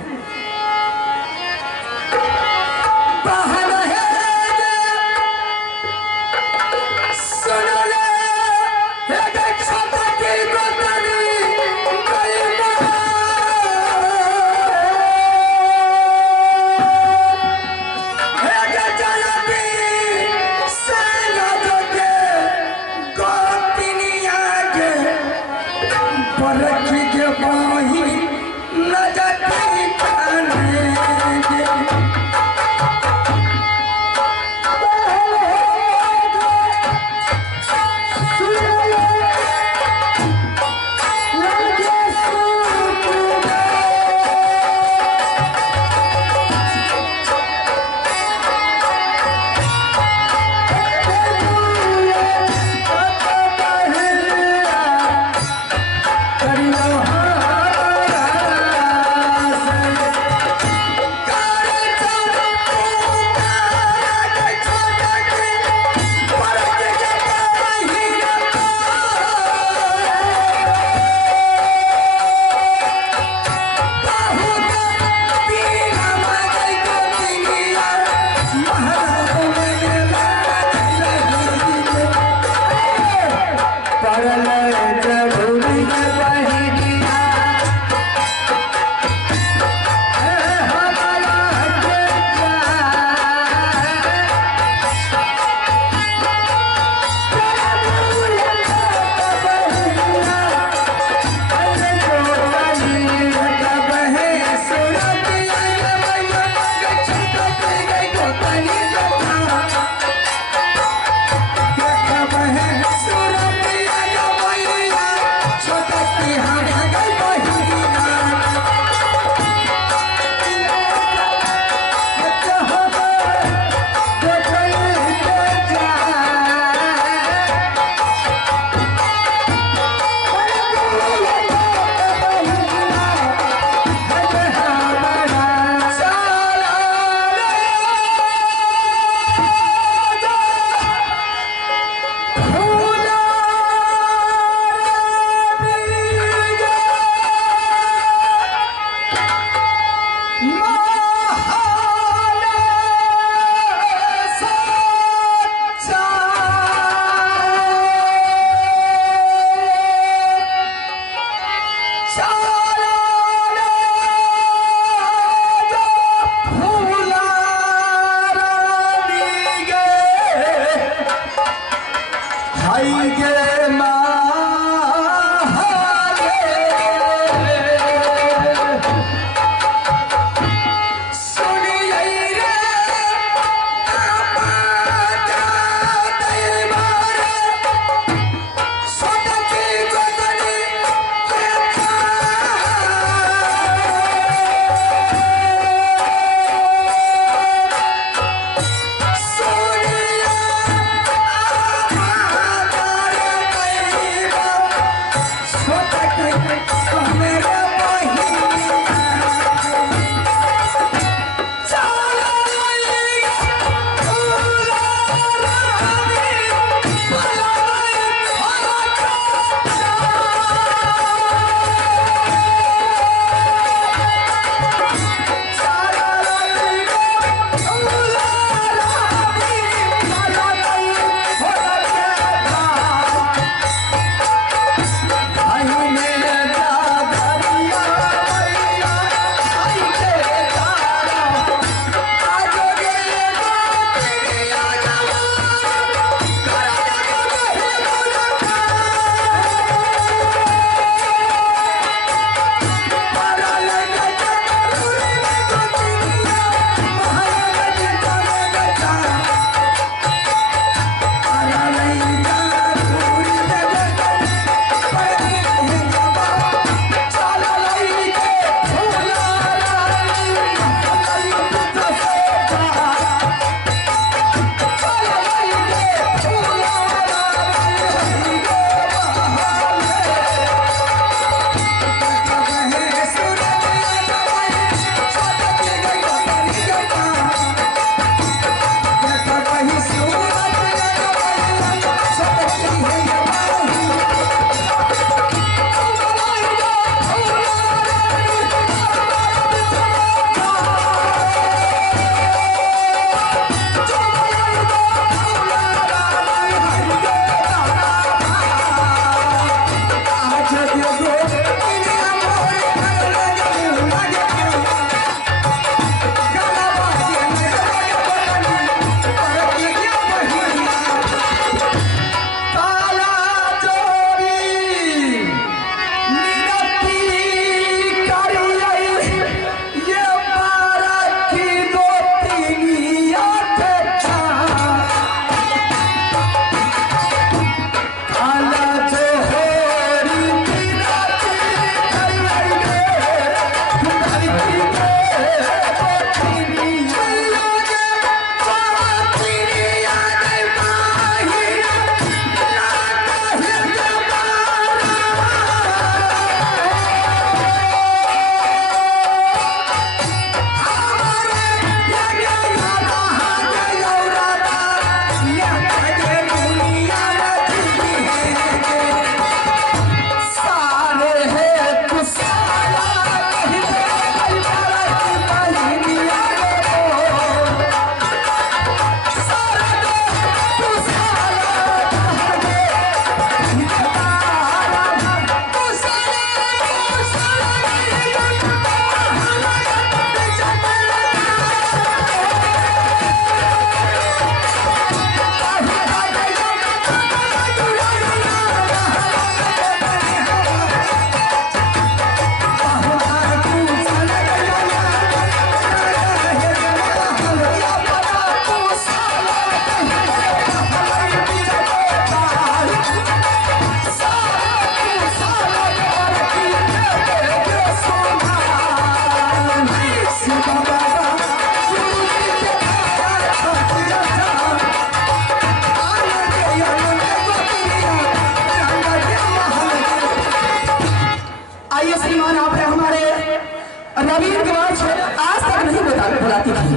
जमीन के बाद आज तक नहीं बुलाती थी,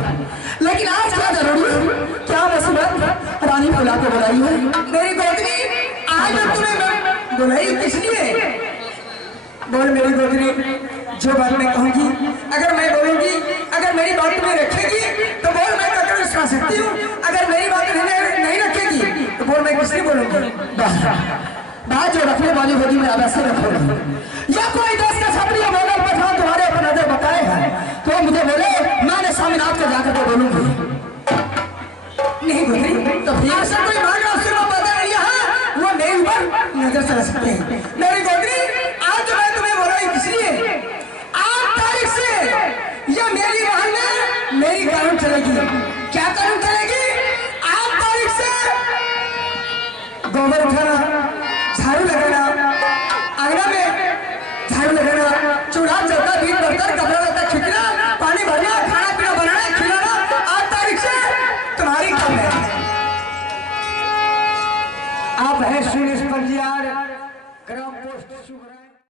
लेकिन आज क्या जरूरी, क्या मुसीबत रानी बुला के बुलाई है? मेरी गोदनी, आज मैं तुम्हें बुलाई किस लिए? बोल मेरी गोदनी, जो बात मैं कहूंगी, अगर मैं बोलूंगी, अगर मेरी बात तुम्हें रखेगी तो बोल मैं कर सुना सकती हूँ, अगर मेरी बात नहीं रखेगी तो बोल मैं किससे बोलूंगी? बात जो रखने वाली होगी मैं वैसे रखूंगी। या कोई देश का छपरी या मोगल पठान तुम्हारे ऊपर नजर बताए हैं तो मुझे बोले, मैंने स्वामीनाथ को जाकर के बोलूंगी। नहीं गोदनी, तो फिर ऐसा कोई मांग बता रही है वो मेरे ऊपर नजर चला सकते हैं। मेरी गोदनी, आज मैं तुम्हें बोला इसलिए, 8 तारीख से यह मेरी बहन में मेरी कानून चलेगी। क्या कानून चलेगी? 8 तारीख से गोबर उठाना, झाड़ू लगाना, आंगना में झाड़ू लगाना, चूल्हा चौका, बीज बर्तन, कपड़ा लत्ता खींचना, पानी भरना,